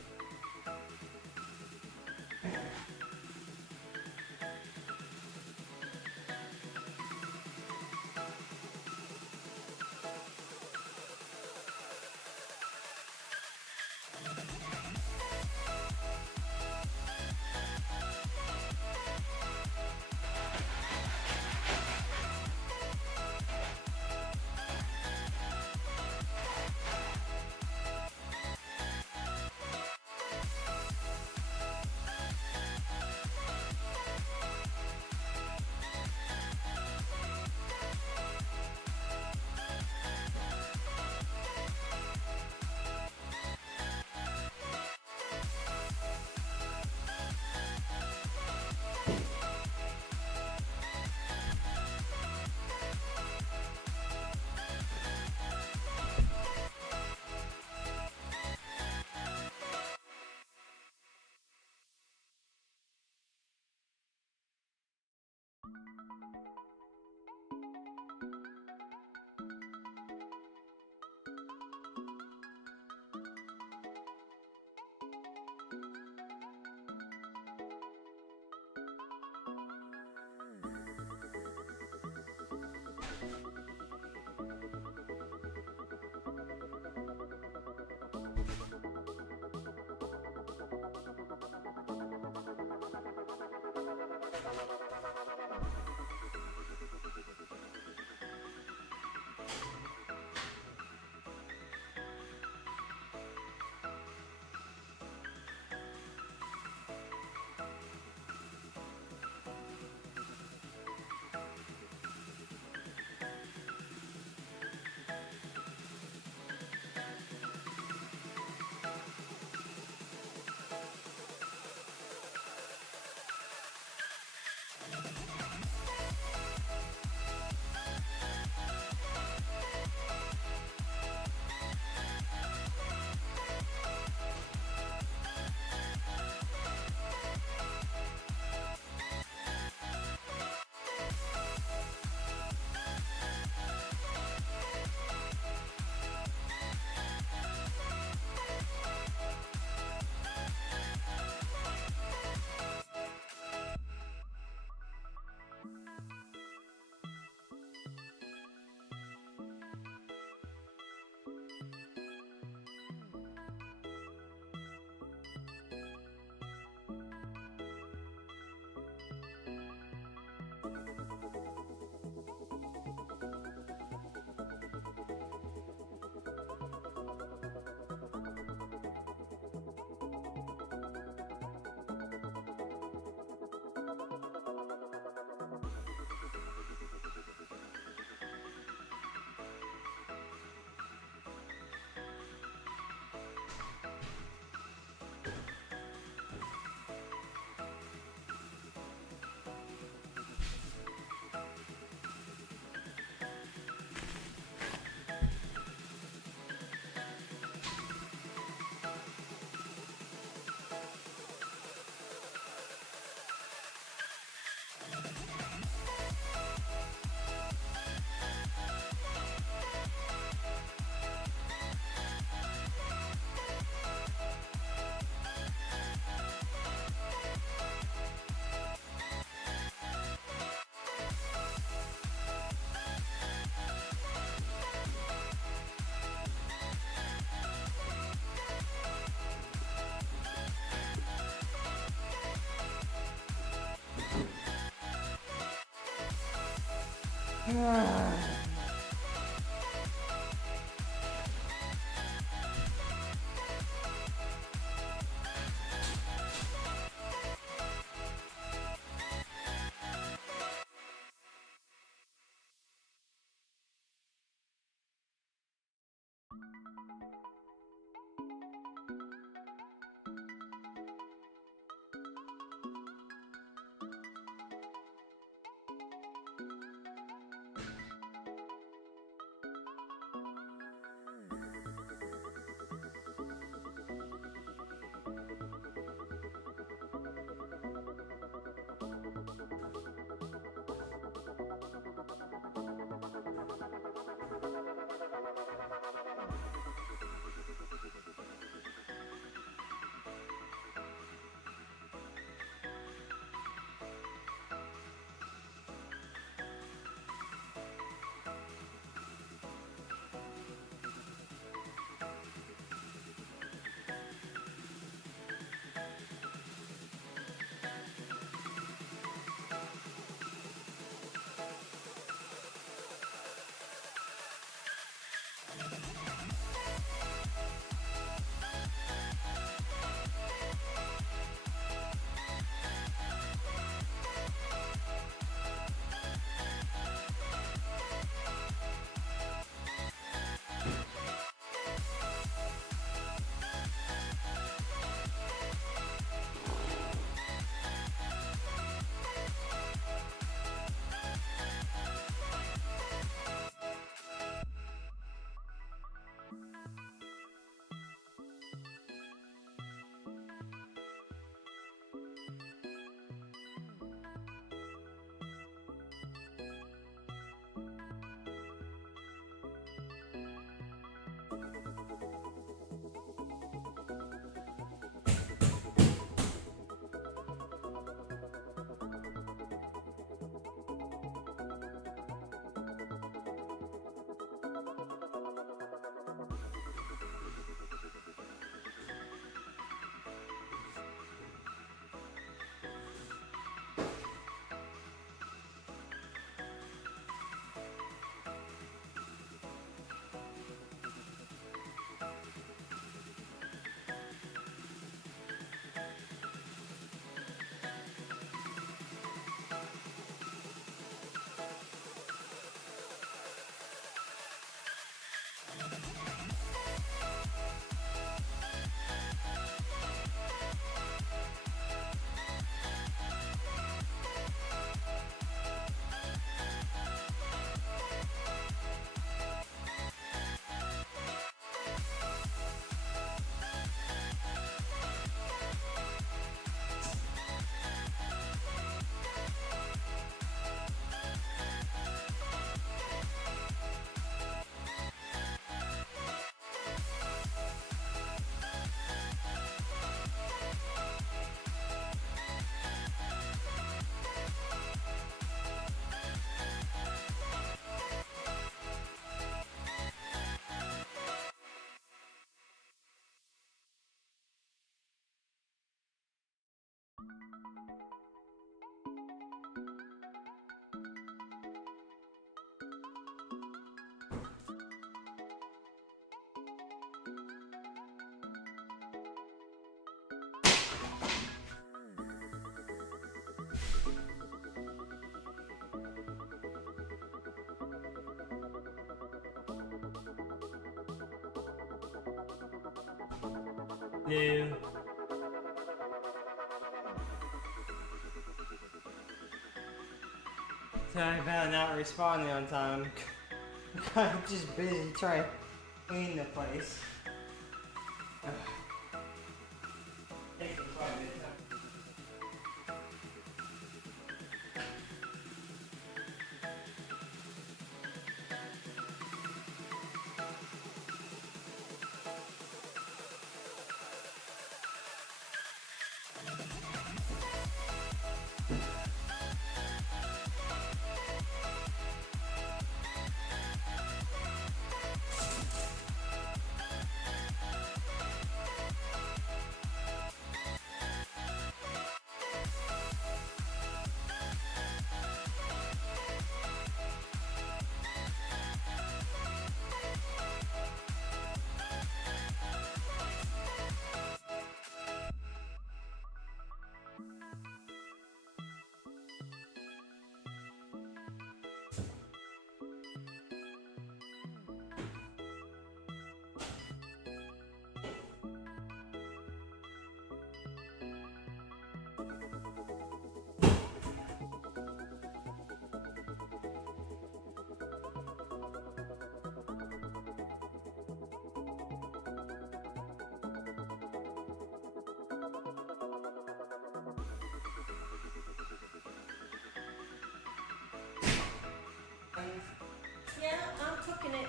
new. Sorry about not responding on time. I'm just busy trying to clean the place. Takes me quite a bit of time. Yeah, I'm cooking it.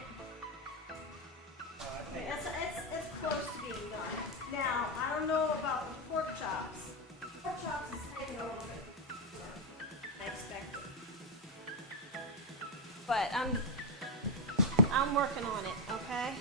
It's close to being done. Now, I don't know about the pork chops. Pork chops is taking a little bit longer than I expected. But I'm working on it, okay?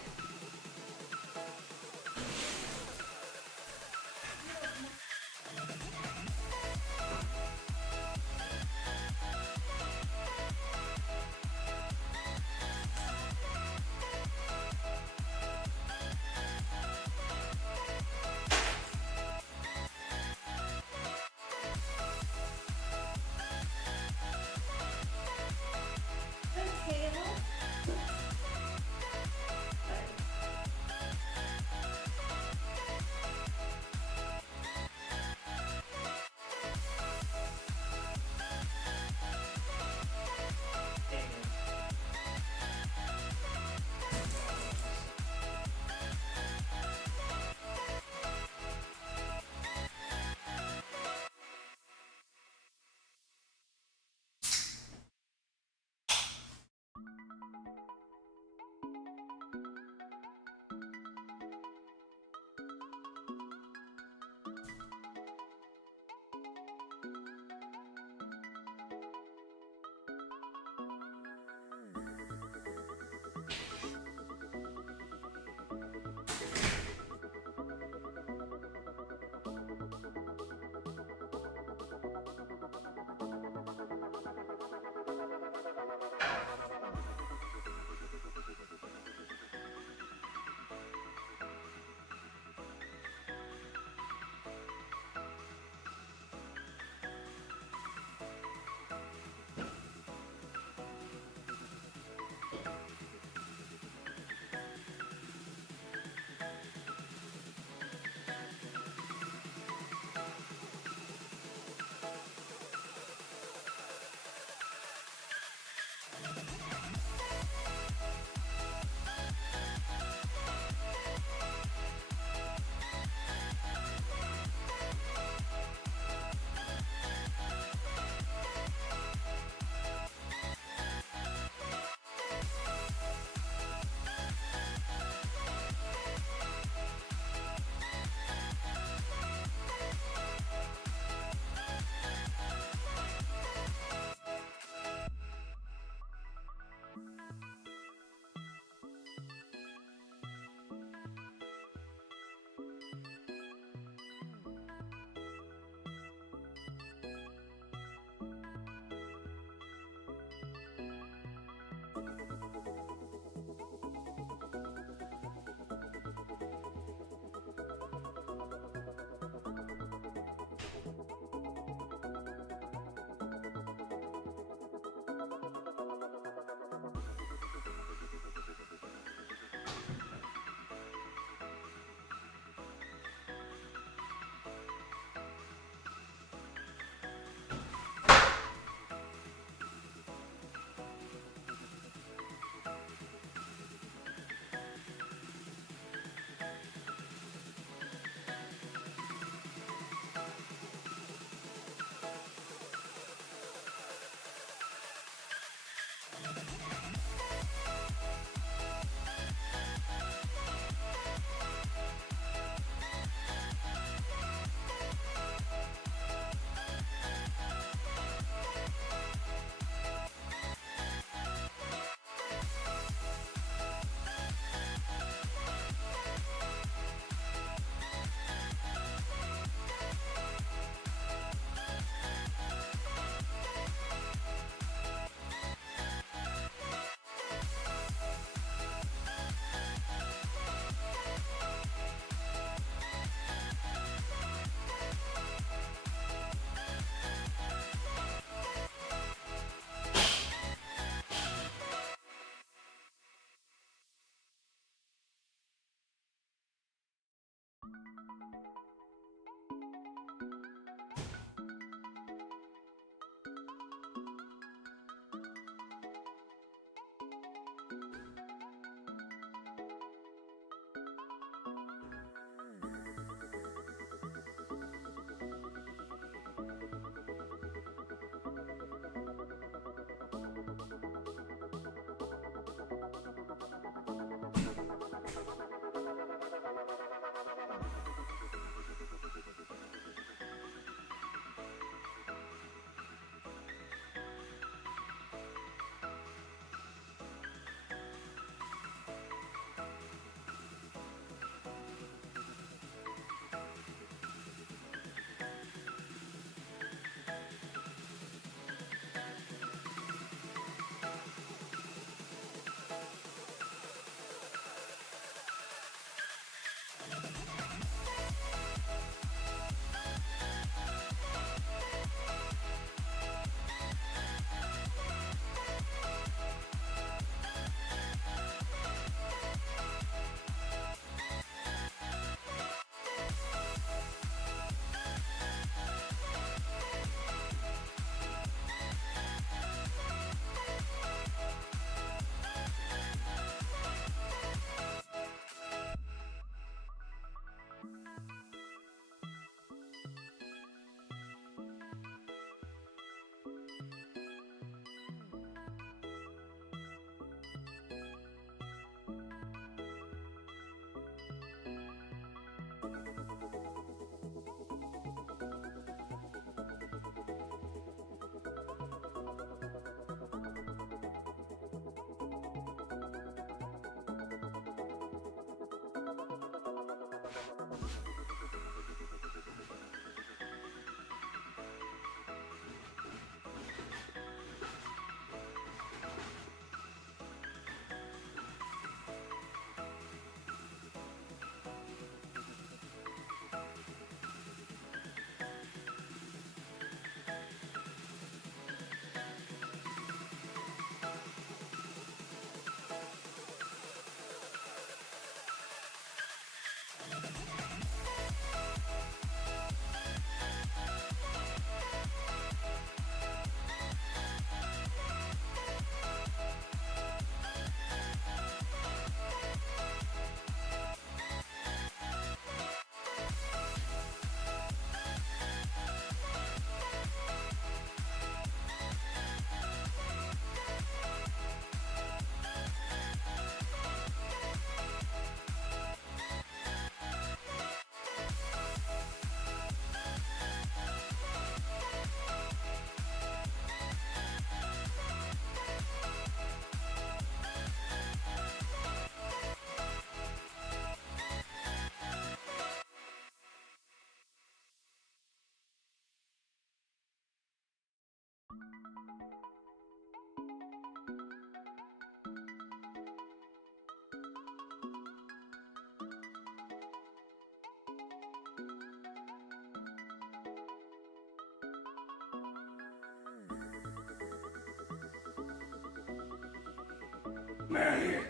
Man.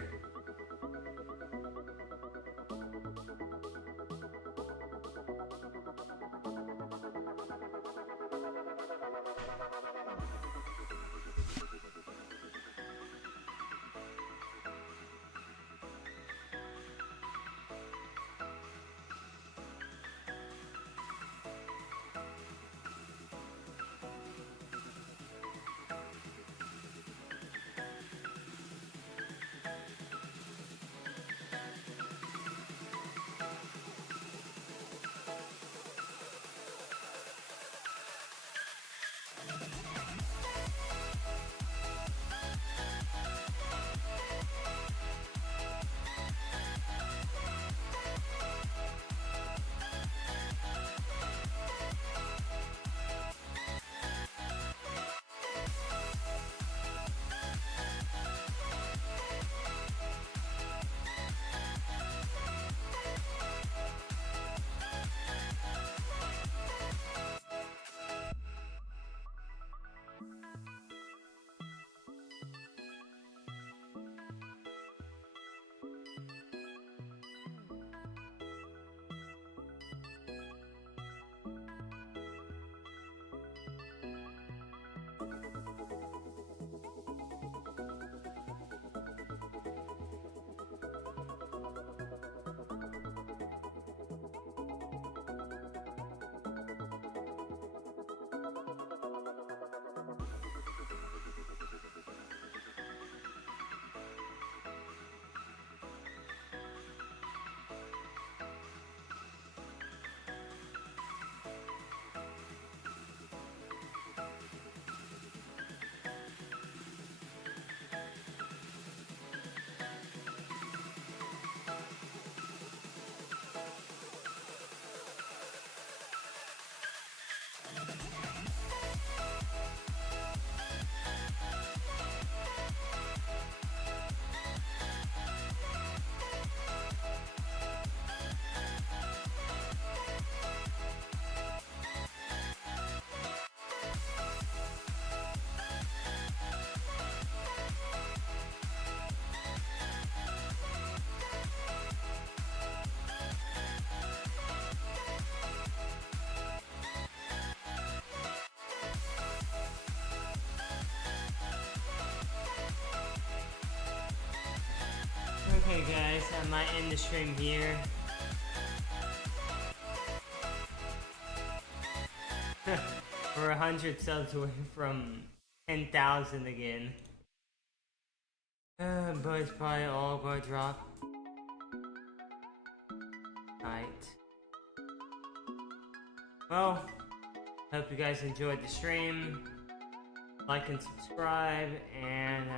Okay guys, I might end the stream here. We're 100 subs away from 10,000 again. But it's probably all gonna drop. Right. Well, hope you guys enjoyed the stream. Like and subscribe, and